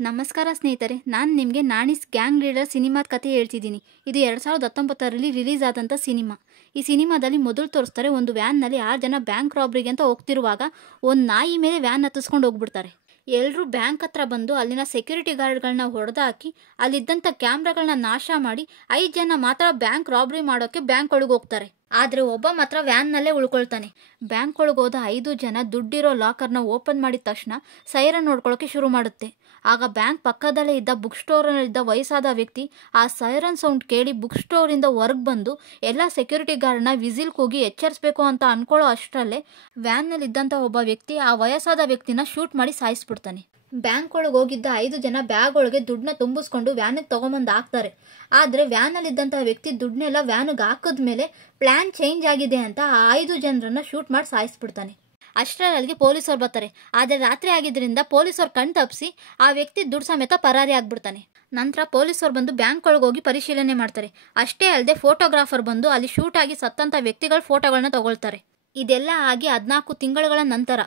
ನಮಸ್ಕಾರ ಸ್ನೇಹಿತರೆ, ನಾನು ನಿಮಗೆ ನಾಣಿಸ್ ಗ್ಯಾಂಗ್ ಲೀಡರ್ ಸಿನಿಮಾದ ಕಥೆ ಹೇಳ್ತಿದ್ದೀನಿ. ಇದು 2019ರಲ್ಲಿ ರಿಲೀಸ್ ಆದಂಥ ಸಿನಿಮಾ. ಈ ಸಿನಿಮಾದಲ್ಲಿ ಮೊದಲು ತೋರಿಸ್ತಾರೆ, ಒಂದು ವ್ಯಾನ್ನಲ್ಲಿ 6 ಜನ ಬ್ಯಾಂಕ್ ರಾಬ್ರಿಗೆ ಅಂತ ಹೋಗ್ತಿರುವಾಗ ಒಂದು ನಾಯಿ ಮೇಲೆ ವ್ಯಾನ್ ಹತ್ತಿಸ್ಕೊಂಡು ಹೋಗ್ಬಿಡ್ತಾರೆ. ಎಲ್ಲರೂ ಬ್ಯಾಂಕ್ ಹತ್ರ ಬಂದು ಅಲ್ಲಿನ ಸೆಕ್ಯೂರಿಟಿ ಗಾರ್ಡ್ಗಳನ್ನ ಹೊಡೆದಾಕಿ ಅಲ್ಲಿದ್ದಂಥ ಕ್ಯಾಮ್ರಾಗಳನ್ನ ನಾಶ ಮಾಡಿ 5 ಜನ ಮಾತ್ರ ಬ್ಯಾಂಕ್ ರಾಬ್ರಿ ಮಾಡೋಕ್ಕೆ ಬ್ಯಾಂಕ್ ಒಳಗೆ ಹೋಗ್ತಾರೆ. ಆದರೆ ಒಬ್ಬ ಮಾತ್ರ ವ್ಯಾನ್ನಲ್ಲೇ ಉಳ್ಕೊಳ್ತಾನೆ. ಬ್ಯಾಂಕ್ ಒಳಗೆ ಹೋದ 5 ಜನ ದುಡ್ಡಿರೋ ಲಾಕರ್ನ ಓಪನ್ ಮಾಡಿದ ತಕ್ಷಣ ಸೈರನ್ ನೋಡ್ಕೊಳ್ಳೋಕೆ ಶುರು ಮಾಡುತ್ತೆ. ಆಗ ಬ್ಯಾಂಕ್ ಪಕ್ಕದಲ್ಲೇ ಇದ್ದ ಬುಕ್ ಸ್ಟೋರ್ನಲ್ಲಿದ್ದ ವಯಸ್ಸಾದ ವ್ಯಕ್ತಿ ಆ ಸೈರನ್ ಸೌಂಡ್ ಕೇಳಿ ಬುಕ್ ಸ್ಟೋರಿಂದ ಹೊರಗೆ ಬಂದು ಎಲ್ಲ ಸೆಕ್ಯೂರಿಟಿ ಗಾರ್ಡ್ನ ವಿಸಿಲ್ ಕೂಗಿ ಎಚ್ಚರಿಸಬೇಕು ಅಂತ ಅನ್ಕೊಳ್ಳೋ ಅಷ್ಟರಲ್ಲೇ ವ್ಯಾನ್ನಲ್ಲಿದ್ದಂಥ ಒಬ್ಬ ವ್ಯಕ್ತಿ ಆ ವಯಸ್ಸಾದ ವ್ಯಕ್ತಿನ ಶೂಟ್ ಮಾಡಿ ಸಾಯಿಸ್ಬಿಡ್ತಾನೆ. ಬ್ಯಾಂಕ್ ಒಳಗೆ ಹೋಗಿದ್ದ 5 ಜನ ಬ್ಯಾಗ್ ಒಳಗೆ ದುಡ್ಡನ್ನ ತುಂಬಿಸ್ಕೊಂಡು ವ್ಯಾನಿಗೆ ತೊಗೊಂಬಂದು ಹಾಕ್ತಾರೆ. ಆದರೆ ವ್ಯಾನಲ್ಲಿದ್ದಂಥ ವ್ಯಕ್ತಿ ದುಡ್ಡನ್ನೆಲ್ಲ ವ್ಯಾನಿಗೆ ಹಾಕಿದ್ಮೇಲೆ ಪ್ಲ್ಯಾನ್ ಚೇಂಜ್ ಆಗಿದೆ ಅಂತ ಆ 5 ಜನರನ್ನ ಶೂಟ್ ಮಾಡಿ ಸಾಯಿಸ್ಬಿಡ್ತಾನೆ. ಅಷ್ಟರಲ್ಲಿ ಪೊಲೀಸರು ಬರ್ತಾರೆ. ಆದರೆ ರಾತ್ರಿ ಆಗಿದ್ದರಿಂದ ಪೊಲೀಸರು ಕಣ್ ತಪ್ಪಿಸಿ ಆ ವ್ಯಕ್ತಿ ದುಡ್ಡು ಸಮೇತ ಪರಾರಿ ಆಗ್ಬಿಡ್ತಾನೆ. ನಂತರ ಪೊಲೀಸರು ಬಂದು ಬ್ಯಾಂಕ್ ಒಳಗೆ ಹೋಗಿ ಪರಿಶೀಲನೆ ಮಾಡ್ತಾರೆ. ಅಷ್ಟೇ ಅಲ್ಲದೆ ಫೋಟೋಗ್ರಾಫರ್ ಬಂದು ಅಲ್ಲಿ ಶೂಟ್ ಆಗಿ ಸತ್ತಂಥ ವ್ಯಕ್ತಿಗಳ ಫೋಟೋಗಳನ್ನ ತಗೊಳ್ತಾರೆ. ಇದೆಲ್ಲ ಆಗಿ 14 ತಿಂಗಳುಗಳ ನಂತರ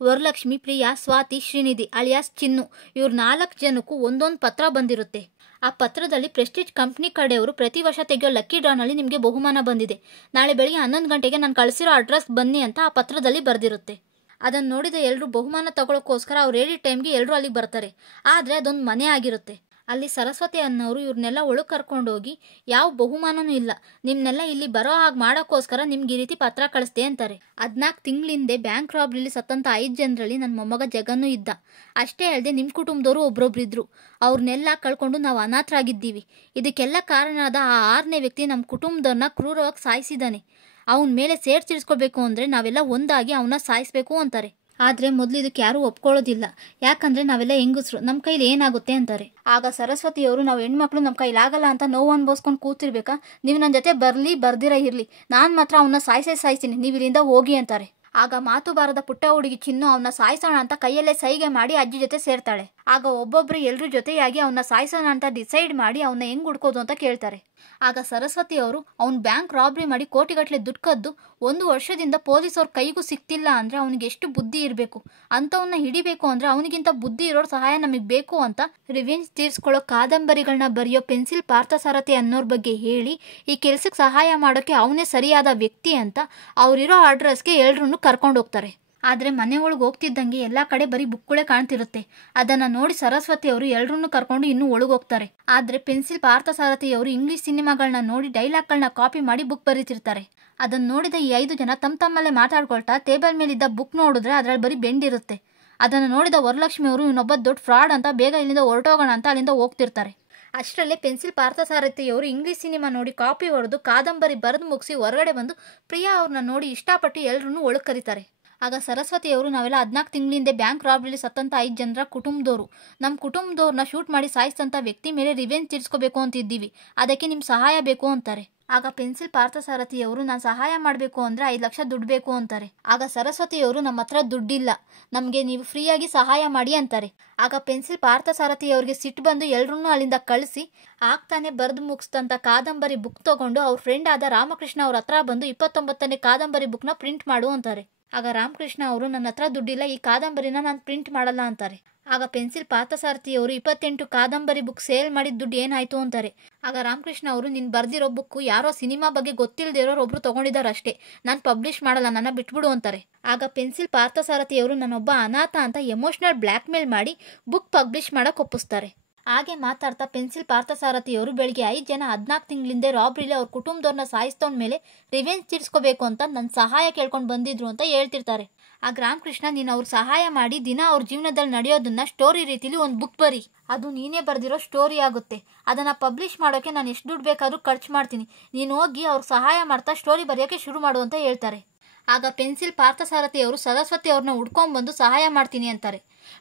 ವರಲಕ್ಷ್ಮಿ, ಪ್ರಿಯಾ, ಸ್ವಾತಿ, ಶ್ರೀನಿಧಿ ಅಲಿಯಾಸ್ ಚಿನ್ನು ಇವ್ರು 4 ಜನಕ್ಕೂ ಒಂದೊಂದು ಪತ್ರ ಬಂದಿರುತ್ತೆ. ಆ ಪತ್ರದಲ್ಲಿ ಪ್ರೆಸ್ಟೀಜ್ ಕಂಪ್ನಿ ಕಡೆಯವರು ಪ್ರತಿ ವರ್ಷ ತೆಗೆಯೋ ಲಕ್ಕಿ ಡ್ರಾನಲ್ಲಿ ನಿಮಗೆ ಬಹುಮಾನ ಬಂದಿದೆ, ನಾಳೆ ಬೆಳಿಗ್ಗೆ 11 ಗಂಟೆಗೆ ನಾನು ಕಳಿಸಿರೋ ಅಡ್ರೆಸ್ಗೆ ಬನ್ನಿ ಅಂತ ಆ ಪತ್ರದಲ್ಲಿ ಬರೆದಿರುತ್ತೆ. ಅದನ್ನು ನೋಡಿದ ಎಲ್ಲರೂ ಬಹುಮಾನ ತಗೊಳ್ಳೋಕ್ಕೋಸ್ಕರ ಅವ್ರು ಹೇಳಿದ ಟೈಮ್ಗೆ ಎಲ್ಲರೂ ಅಲ್ಲಿಗೆ ಬರ್ತಾರೆ. ಆದರೆ ಅದೊಂದು ಮನೆ ಆಗಿರುತ್ತೆ. ಅಲ್ಲಿ ಸರಸ್ವತಿ ಅನ್ನೋರು ಇವ್ರನ್ನೆಲ್ಲ ಒಳಗೆ ಕರ್ಕೊಂಡೋಗಿ ಯಾವ ಬಹುಮಾನನೂ ಇಲ್ಲ, ನಿಮ್ಮನ್ನೆಲ್ಲ ಇಲ್ಲಿ ಬರೋ ಹಾಗೆ ಮಾಡೋಕ್ಕೋಸ್ಕರ ನಿಮ್ಗೆ ಈ ರೀತಿ ಪತ್ರ ಕಳಿಸ್ದೆ ಅಂತಾರೆ. 14 ತಿಂಗಳಿಂದೆ ಬ್ಯಾಂಕ್ ರಾಬ್ರಿಲಿ ಸತ್ತಂಥ 5 ಜನರಲ್ಲಿ ನನ್ನ ಮೊಮ್ಮಗ ಜಗನ್ನೂ ಇದ್ದ. ಅಷ್ಟೇ ಅಲ್ಲದೆ ನಿಮ್ಮ ಕುಟುಂಬದವರು ಒಬ್ಬರೊಬ್ರು ಇದ್ರು. ಅವ್ರನ್ನೆಲ್ಲ ಕಳ್ಕೊಂಡು ನಾವು ಅನಾಥರಾಗಿದ್ದೀವಿ. ಇದಕ್ಕೆಲ್ಲ ಕಾರಣವಾದ ಆ 6ನೇ ವ್ಯಕ್ತಿ ನಮ್ಮ ಕುಟುಂಬದವ್ರನ್ನ ಕ್ರೂರವಾಗಿ ಸಾಯಿಸಿದ್ದಾನೆ. ಅವನ ಮೇಲೆ ಸೇರ್ಸಿಡಿಸ್ಕೋಬೇಕು ಅಂದರೆ ನಾವೆಲ್ಲ ಒಂದಾಗಿ ಅವನ್ನ ಸಾಯಿಸಬೇಕು ಅಂತಾರೆ. ಆದರೆ ಮೊದಲು ಇದಕ್ಕೆ ಯಾರೂ ಒಪ್ಕೊಳ್ಳೋದಿಲ್ಲ. ಯಾಕಂದರೆ ನಾವೆಲ್ಲ ಹೆಂಗಸರು, ನಮ್ಮ ಕೈಲಿ ಏನಾಗುತ್ತೆ ಅಂತಾರೆ. ಆಗ ಸರಸ್ವತಿಯವರು, ನಾವು ಹೆಣ್ಮಕ್ಳು ನಮ್ಮ ಕೈಲಾಗಲ್ಲ ಅಂತ ನೋವು ಅನ್ಭವಿಸ್ಕೊಂಡು ಕೂತಿರ್ಬೇಕಾ, ನೀವು ನನ್ನ ಜೊತೆ ಬರದಿರ ಇರಲಿ, ನಾನು ಮಾತ್ರ ಅವನ್ನ ಸಾಯಿಸ್ತೀನಿ, ನೀವು ಇಲ್ಲಿಂದ ಹೋಗಿ ಅಂತಾರೆ. ಆಗ ಮಾತು ಬಾರದ ಪುಟ್ಟ ಹುಡುಗಿ ಚಿನ್ನು ಅವನ್ನ ಸಾಯಿಸೋಣ ಅಂತ ಕೈಯಲ್ಲೇ ಸೈಗೆ ಮಾಡಿ ಅಜ್ಜಿ ಜೊತೆ ಸೇರ್ತಾಳೆ. ಆಗ ಒಬ್ಬೊಬ್ಬರು ಎಲ್ಲರೂ ಜೊತೆಯಾಗಿ ಅವನ್ನ ಸಾಯಿಸೋಣ ಅಂತ ಡಿಸೈಡ್ ಮಾಡಿ ಅವನ್ನ ಹೆಂಗ್ ಹುಡ್ಕೋದು ಅಂತ ಕೇಳ್ತಾರೆ. ಆಗ ಸರಸ್ವತಿ ಅವರು ಅವ್ನು ಬ್ಯಾಂಕ್ ರಾಬ್ರಿ ಮಾಡಿ ಕೋಟಿಗಟ್ಟಲೆ ದುಡ್ಡು ಕದ್ದು 1 ವರ್ಷದಿಂದ ಪೊಲೀಸವ್ರ ಕೈಗೂ ಸಿಕ್ತಿಲ್ಲ ಅಂದರೆ ಅವನಿಗೆ ಎಷ್ಟು ಬುದ್ಧಿ ಇರಬೇಕು, ಅಂಥವನ್ನ ಹಿಡಿಬೇಕು ಅಂದರೆ ಅವನಿಗಿಂತ ಬುದ್ಧಿ ಇರೋರ ಸಹಾಯ ನಮಗೆ ಬೇಕು ಅಂತ ರಿವೆಂಜ್ ತೀರ್ಸ್ಕೊಳ್ಳೋ ಕಾದಂಬರಿಗಳನ್ನ ಬರೆಯೋ ಪೆನ್ಸಿಲ್ ಪಾರ್ಥಸಾರಥಿ ಅನ್ನೋರ ಬಗ್ಗೆ ಹೇಳಿ ಈ ಕೆಲ್ಸಕ್ಕೆ ಸಹಾಯ ಮಾಡೋಕ್ಕೆ ಅವನೇ ಸರಿಯಾದ ವ್ಯಕ್ತಿ ಅಂತ ಅವರಿರೋ ಅಡ್ರೆಸ್ಗೆ ಎಲ್ಲರನ್ನೂ ಕರ್ಕೊಂಡು ಹೋಗ್ತಾರೆ. ಆದರೆ ಮನೆ ಒಳಗೆ ಹೋಗ್ತಿದ್ದಂಗೆ ಎಲ್ಲ ಕಡೆ ಬರೀ ಬುಕ್ಗಳೇ ಕಾಣ್ತಿರುತ್ತೆ. ಅದನ್ನು ನೋಡಿ ಸರಸ್ವತಿ ಅವರು ಎಲ್ಲರನ್ನೂ ಕರ್ಕೊಂಡು ಇನ್ನೂ ಒಳಗೆ ಹೋಗ್ತಾರೆ. ಆದರೆ ಪೆನ್ಸಿಲ್ ಪಾರ್ಥಸಾರಥಿ ಅವರು ಇಂಗ್ಲಿಷ್ ಸಿನಿಮಾಗಳನ್ನ ನೋಡಿ ಡೈಲಾಗ್ಗಳನ್ನ ಕಾಪಿ ಮಾಡಿ ಬುಕ್ ಬರೀತಿರ್ತಾರೆ. ಅದನ್ನು ನೋಡಿದ ಈ 5 ಜನ ತಮ್ಮಲ್ಲೇ ಮಾತಾಡ್ಕೊಳ್ತಾ ಟೇಬಲ್ ಮೇಲಿದ್ದ ಬುಕ್ ನೋಡಿದ್ರೆ ಅದರಲ್ಲಿ ಬರೀ ಬೆಂಡಿರುತ್ತೆ. ಅದನ್ನು ನೋಡಿದ ವರಲಕ್ಷ್ಮಿ ಅವರು ಇನ್ನೊಬ್ಬ ದೊಡ್ಡ ಫ್ರಾಡ್ ಅಂತ ಬೇಗ ಇಲ್ಲಿಂದ ಹೊರಟೋಗೋಣ ಅಂತ ಅಲ್ಲಿಂದ ಹೋಗ್ತಿರ್ತಾರೆ. ಅಷ್ಟರಲ್ಲೇ ಪೆನ್ಸಿಲ್ ಪಾರ್ಥಸಾರಥಿಯವರು ಇಂಗ್ಲಿಷ್ ಸಿನಿಮಾ ನೋಡಿ ಕಾಪಿ ಹೊಡೆದು ಕಾದಂಬರಿ ಬರೆದು ಮುಗಿಸಿ ಹೊರಗಡೆ ಬಂದು ಪ್ರಿಯಾ ಅವ್ರನ್ನ ನೋಡಿ ಇಷ್ಟಪಟ್ಟು ಎಲ್ಲರನ್ನೂ ಒಳಗೆ ಕರೀತಾರೆ. ಆಗ ಸರಸ್ವತಿಯವರು, ನಾವೆಲ್ಲ 14 ತಿಂಗಳಿಂದ ಬ್ಯಾಂಕ್ ರಾಬ್ರಿಲಿ ಸತ್ತಂಥ 5 ಜನರ ಕುಟುಂಬದವರು, ನಮ್ಮ ಕುಟುಂಬದವ್ರನ್ನ ಶೂಟ್ ಮಾಡಿ ಸಾಯಿಸಿದಂಥ ವ್ಯಕ್ತಿ ಮೇಲೆ ರಿವೆಂಜ್ ತೀರ್ಸ್ಕೋಬೇಕು ಅಂತಿದ್ದೀವಿ, ಅದಕ್ಕೆ ನಿಮ್ಮ ಸಹಾಯ ಬೇಕು ಅಂತಾರೆ. ಆಗ ಪೆನ್ಸಿಲ್ ಪಾರ್ಥಸಾರಥಿಯವರು, ನಾನು ಸಹಾಯ ಮಾಡಬೇಕು ಅಂದರೆ 5 ಲಕ್ಷ ದುಡ್ಡು ಬೇಕು ಅಂತಾರೆ. ಆಗ ಸರಸ್ವತಿಯವರು, ನಮ್ಮ ಹತ್ರ ದುಡ್ಡಿಲ್ಲ, ನಮಗೆ ನೀವು ಫ್ರೀಯಾಗಿ ಸಹಾಯ ಮಾಡಿ ಅಂತಾರೆ. ಆಗ ಪೆನ್ಸಿಲ್ ಪಾರ್ಥಸಾರಥಿಯವ್ರಿಗೆ ಸಿಟ್ಟು ಬಂದು ಎಲ್ಲರನ್ನೂ ಅಲ್ಲಿಂದ ಕಳಿಸಿ ಆಗ್ತಾನೆ ಬರೆದು ಮುಗಿಸ್ತಂಥ ಕಾದಂಬರಿ ಬುಕ್ ತಗೊಂಡು ಅವ್ರ ಫ್ರೆಂಡ್ ಆದ ರಾಮಕೃಷ್ಣ ಅವ್ರ ಹತ್ರ ಬಂದು 29ನೇ ಕಾದಂಬರಿ ಬುಕ್ನ ಪ್ರಿಂಟ್ ಮಾಡು ಅಂತಾರೆ. ಆಗ ರಾಮಕೃಷ್ಣ ಅವರು, ನನ್ನ ಹತ್ರ ದುಡ್ಡಿಲ್ಲ, ಈ ಕಾದಂಬರಿನ ನಾನು ಪ್ರಿಂಟ್ ಮಾಡಲ್ಲ ಅಂತಾರೆ. ಆಗ ಪೆನ್ಸಿಲ್ ಪಾರ್ಥಸಾರಥಿಯವರು 28 ಕಾದಂಬರಿ ಬುಕ್ ಸೇಲ್ ಮಾಡಿದ ದುಡ್ಡು ಏನಾಯ್ತು ಅಂತಾರೆ. ಆಗ ರಾಮಕೃಷ್ಣ ಅವರು, ನೀನು ಬರೆದಿರೋ ಬುಕ್ಕು ಯಾರೋ ಸಿನಿಮಾ ಬಗ್ಗೆ ಗೊತ್ತಿಲ್ಲದಿರೋರು ಒಬ್ರು ತೊಗೊಂಡಿದ್ದಾರೆ ಅಷ್ಟೇ, ನಾನು ಪಬ್ಲಿಷ್ ಮಾಡಲ್ಲ, ನನ್ನ ಬಿಟ್ಬಿಡು ಅಂತಾರೆ. ಆಗ ಪೆನ್ಸಿಲ್ ಪಾರ್ಥಸಾರಥಿಯವರು ನನ್ನೊಬ್ಬ ಅನಾಥ ಅಂತ ಎಮೋಷ್ನಲ್ ಬ್ಲ್ಯಾಕ್ ಮೇಲ್ ಮಾಡಿ ಬುಕ್ ಪಬ್ಲಿಷ್ ಮಾಡೋಕೆ ಒಪ್ಪಿಸ್ತಾರೆ. ಹಾಗೆ ಮಾತಾಡ್ತಾ ಪೆನ್ಸಿಲ್ ಪಾರ್ಥಸಾರಥಿಯವರು ಬೆಳಿಗ್ಗೆ 5 ಜನ 14 ತಿಂಗಳಿಂದ ರಾಬ್ರಿಲಿ ಅವ್ರ ಕುಟುಂಬದವ್ರನ್ನ ಸಾಯಿಸ್ತವನ ಮೇಲೆ ರಿವೆಂಜ್ ತೀರ್ಸ್ಕೋಬೇಕು ಅಂತ ನನ್ನ ಸಹಾಯ ಕೇಳ್ಕೊಂಡು ಬಂದಿದ್ರು ಅಂತ ಹೇಳ್ತಿರ್ತಾರೆ. ಆಗ ರಾಮಕೃಷ್ಣ, ನೀನು ಅವ್ರ ಸಹಾಯ ಮಾಡಿ ದಿನ ಅವ್ರ ಜೀವನದಲ್ಲಿ ನಡೆಯೋದನ್ನ ಸ್ಟೋರಿ ರೀತಿಲಿ ಒಂದು ಬುಕ್ ಬರಿ, ಅದು ನೀನೇ ಬರೆದಿರೋ ಸ್ಟೋರಿ ಆಗುತ್ತೆ, ಅದನ್ನು ಪಬ್ಲಿಷ್ ಮಾಡೋಕ್ಕೆ ನಾನು ಎಷ್ಟು ದುಡ್ಡು ಬೇಕಾದ್ರೂ ಖರ್ಚು ಮಾಡ್ತೀನಿ, ನೀನು ಹೋಗಿ ಅವ್ರ ಸಹಾಯ ಮಾಡ್ತಾ ಸ್ಟೋರಿ ಬರೆಯೋಕ್ಕೆ ಶುರು ಮಾಡು ಅಂತ ಹೇಳ್ತಾರೆ. ಆಗ ಪೆನ್ಸಿಲ್ ಪಾರ್ಥಸಾರಥಿಯವರು ಸರಸ್ವತಿ ಅವ್ರನ್ನ ಹುಡ್ಕೊಂಡ್ಬಂದು ಸಹಾಯ ಮಾಡ್ತೀನಿ ಅಂತಾರೆ.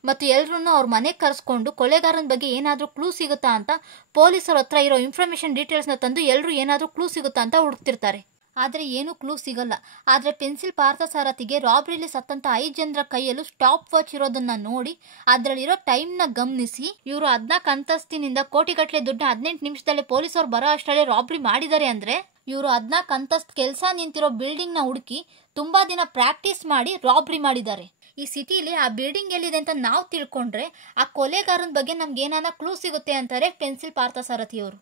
ಮತ್ತು ಎಲ್ಲರನ್ನೂ ಅವ್ರ ಮನೆಗೆ ಕರೆಸ್ಕೊಂಡು ಕೊಲೆಗಾರನ ಬಗ್ಗೆ ಏನಾದರೂ ಕ್ಲೂ ಸಿಗುತ್ತಾ ಅಂತ ಪೊಲೀಸರ ಹತ್ರ ಇರೋ ಇನ್ಫಾರ್ಮೇಷನ್ ಡೀಟೇಲ್ಸ್ನ ತಂದು ಎಲ್ಲರೂ ಏನಾದರೂ ಕ್ಲೂ ಸಿಗುತ್ತಾ ಅಂತ ಹುಡುಕ್ತಿರ್ತಾರೆ. ಆದರೆ ಏನೂ ಕ್ಲೂ ಸಿಗಲ್ಲ. ಆದರೆ ಪೆನ್ಸಿಲ್ ಪಾರ್ಥಸಾರಥಿಗೆ ರಾಬ್ರಿಲಿ ಸತ್ತಂಥ 5 ಜನರ ಕೈಯಲ್ಲೂ ಸ್ಟಾಪ್ ವಾಚ್ ಇರೋದನ್ನ ನೋಡಿ ಅದರಲ್ಲಿರೋ ಟೈಮ್ನ ಗಮನಿಸಿ ಇವರು 14 ಅಂತಸ್ತಿನಿಂದ ಕೋಟಿಗಟ್ಟಲೆ ದುಡ್ಡು 18 ನಿಮಿಷದಲ್ಲೇ ಪೊಲೀಸರು ಬರೋ ಅಷ್ಟರಲ್ಲೇ ರಾಬ್ರಿ ಮಾಡಿದ್ದಾರೆ ಅಂದರೆ ಇವರು 14 ಅಂತಸ್ತು ಕೆಲಸ ನಿಂತಿರೋ ಬಿಲ್ಡಿಂಗ್ನ ಹುಡುಕಿ ತುಂಬ ದಿನ ಪ್ರಾಕ್ಟೀಸ್ ಮಾಡಿ ರಾಬ್ರಿ ಮಾಡಿದ್ದಾರೆ. ಈ ಸಿಟಿಲಿ ಆ ಬಿಲ್ಡಿಂಗ್ ಎಲ್ಲಿದೆ ಅಂತ ನಾವು ತಿಳ್ಕೊಂಡ್ರೆ ಆ ಕೊಲೆಗಾರನ ಬಗ್ಗೆ ನಮ್ಗೆ ಏನಾನ ಕ್ಲೂ ಸಿಗುತ್ತೆ ಅಂತಾರೆ ಪೆನ್ಸಿಲ್ ಪಾರ್ಥಸಾರಥಿಯವರು.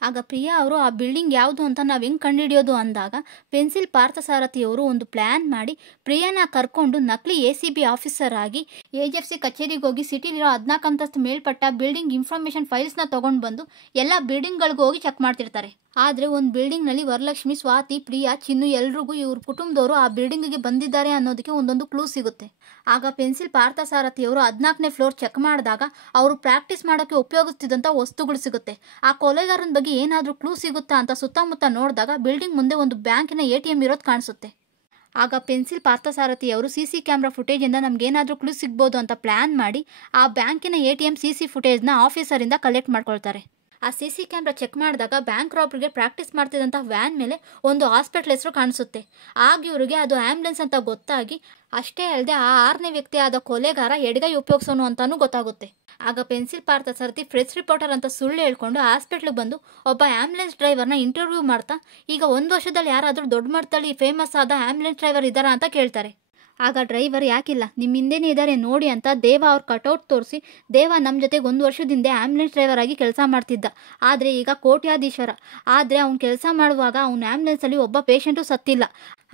ಆಗ ಪ್ರಿಯಾ ಅವರು ಆ ಬಿಲ್ಡಿಂಗ್ ಯಾವುದು ಅಂತ ನಾವು ಹೆಂಗೆ ಕಂಡುಹಿಡಿಯೋದು ಅಂದಾಗ ಪೆನ್ಸಿಲ್ ಪಾರ್ಥಸಾರಥಿಯವರು ಒಂದು ಪ್ಲ್ಯಾನ್ ಮಾಡಿ ಪ್ರಿಯಾನ ಕರ್ಕೊಂಡು ನಕಲಿ ACB ಆಫೀಸರ್ ಆಗಿ AGFC ಕಚೇರಿಗೆ ಹೋಗಿ ಸಿಟಿಲಿರೋ 14 ಅಂತಸ್ತು ಮೇಲ್ಪಟ್ಟ ಬಿಲ್ಡಿಂಗ್ ಇನ್ಫಾರ್ಮೇಷನ್ ಫೈಲ್ಸ್ನ ತೊಗೊಂಡು ಬಂದು ಎಲ್ಲ ಬಿಲ್ಡಿಂಗ್ಗಳಿಗೂ ಹೋಗಿ ಚೆಕ್ ಮಾಡ್ತಿರ್ತಾರೆ. ಆದರೆ ಒಂದು ಬಿಲ್ಡಿಂಗ್ನಲ್ಲಿ ವರಲಕ್ಷ್ಮಿ, ಸ್ವಾತಿ, ಪ್ರಿಯಾ, ಚಿನ್ನು ಎಲ್ರಿಗೂ ಇವ್ರ ಕುಟುಂಬದವರು ಆ ಬಿಲ್ಡಿಂಗಿಗೆ ಬಂದಿದ್ದಾರೆ ಅನ್ನೋದಕ್ಕೆ ಒಂದೊಂದು ಕ್ಲೂ ಸಿಗುತ್ತೆ. ಆಗ ಪೆನ್ಸಿಲ್ ಪಾರ್ಥಸಾರಥಿಯವರು 14ನೇ ಫ್ಲೋರ್ ಚೆಕ್ ಮಾಡಿದಾಗ ಅವರು ಪ್ರಾಕ್ಟೀಸ್ ಮಾಡೋಕ್ಕೆ ಉಪಯೋಗಿಸ್ತಿದ್ದಂಥ ವಸ್ತುಗಳು ಸಿಗುತ್ತೆ. ಆ ಕೊಲೆಗಾರನ ಬಗ್ಗೆ ಏನಾದರೂ ಕ್ಲೂ ಸಿಗುತ್ತಾ ಅಂತ ಸುತ್ತಮುತ್ತ ನೋಡಿದಾಗ ಬಿಲ್ಡಿಂಗ್ ಮುಂದೆ ಒಂದು ಬ್ಯಾಂಕಿನ ATM ಇರೋದು ಕಾಣಿಸುತ್ತೆ. ಆಗ ಪೆನ್ಸಿಲ್ ಪಾರ್ಥಸಾರಥಿಯವರು CC ಕ್ಯಾಮ್ರಾ ಫುಟೇಜಿಂದ ನಮಗೇನಾದರೂ ಕ್ಲೂ ಸಿಗ್ಬೋದು ಅಂತ ಪ್ಲ್ಯಾನ್ ಮಾಡಿ ಆ ಬ್ಯಾಂಕಿನ ATM CC ಫುಟೇಜ್ನ ಆಫೀಸರಿಂದ ಕಲೆಕ್ಟ್ ಮಾಡ್ಕೊಳ್ತಾರೆ. ಆ CC ಕ್ಯಾಮ್ರಾ ಚೆಕ್ ಮಾಡಿದಾಗ ಬ್ಯಾಂಕ್ ರಾಬ್ರಿಗೆ ಪ್ರಾಕ್ಟೀಸ್ ಮಾಡ್ತಿದ್ದಂಥ ವ್ಯಾನ್ ಮೇಲೆ ಒಂದು ಹಾಸ್ಪಿಟ್ಲ್ ಹೆಸರು ಕಾಣಿಸುತ್ತೆ. ಆಗ ಇವರಿಗೆ ಅದು ಆ್ಯಂಬುಲೆನ್ಸ್ ಅಂತ ಗೊತ್ತಾಗಿ ಅಷ್ಟೇ ಅಲ್ಲದೆ ಆ 6ನೇ ವ್ಯಕ್ತಿ ಆದ ಕೊಲೆಗಾರ ಎಡಗೈ ಉಪಯೋಗಿಸೋನು ಅಂತಾನೂ ಗೊತ್ತಾಗುತ್ತೆ. ಆಗ ಪೆನ್ಸಿಲ್ ಪಾರ್ಥಸಾರಥಿ ಪ್ರೆಸ್ ರಿಪೋರ್ಟರ್ ಅಂತ ಸುಳ್ಳು ಹೇಳ್ಕೊಂಡು ಹಾಸ್ಪಿಟ್ಲಿಗೆ ಬಂದು ಒಬ್ಬ ಆ್ಯಂಬುಲೆನ್ಸ್ ಡ್ರೈವರ್ನ ಇಂಟರ್ವ್ಯೂ ಮಾಡ್ತಾ ಈಗ 1 ವರ್ಷದಲ್ಲಿ ಯಾರಾದರೂ ದೊಡ್ಡ ಮಟ್ಟದಲ್ಲಿ ಫೇಮಸ್ ಆದ ಆ್ಯಂಬುಲೆನ್ಸ್ ಡ್ರೈವರ್ ಇದ್ದಾರಾ ಅಂತ ಕೇಳ್ತಾರೆ. ಆಗ ಡ್ರೈವರ್ ಯಾಕಿಲ್ಲ, ನಿಮ್ಮ ಹಿಂದೆನೇ ಇದ್ದಾರೆ ನೋಡಿ ಅಂತ ದೇವ ಅವ್ರ ಕಟೌಟ್ ತೋರಿಸಿ, ದೇವ ನಮ್ಮ ಜೊತೆಗೆ 1 ವರ್ಷದ ಹಿಂದೆ ಆ್ಯಂಬುಲೆನ್ಸ್ ಡ್ರೈವರ್ ಆಗಿ ಕೆಲಸ ಮಾಡ್ತಿದ್ದ, ಆದರೆ ಈಗ ಕೋಟ್ಯಾಧೀಶ್ವರ. ಆದರೆ ಅವ್ನು ಕೆಲಸ ಮಾಡುವಾಗ ಅವ್ನ ಆ್ಯಂಬುಲೆನ್ಸಲ್ಲಿ ಒಬ್ಬ ಪೇಷಂಟು ಸತ್ತಿಲ್ಲ.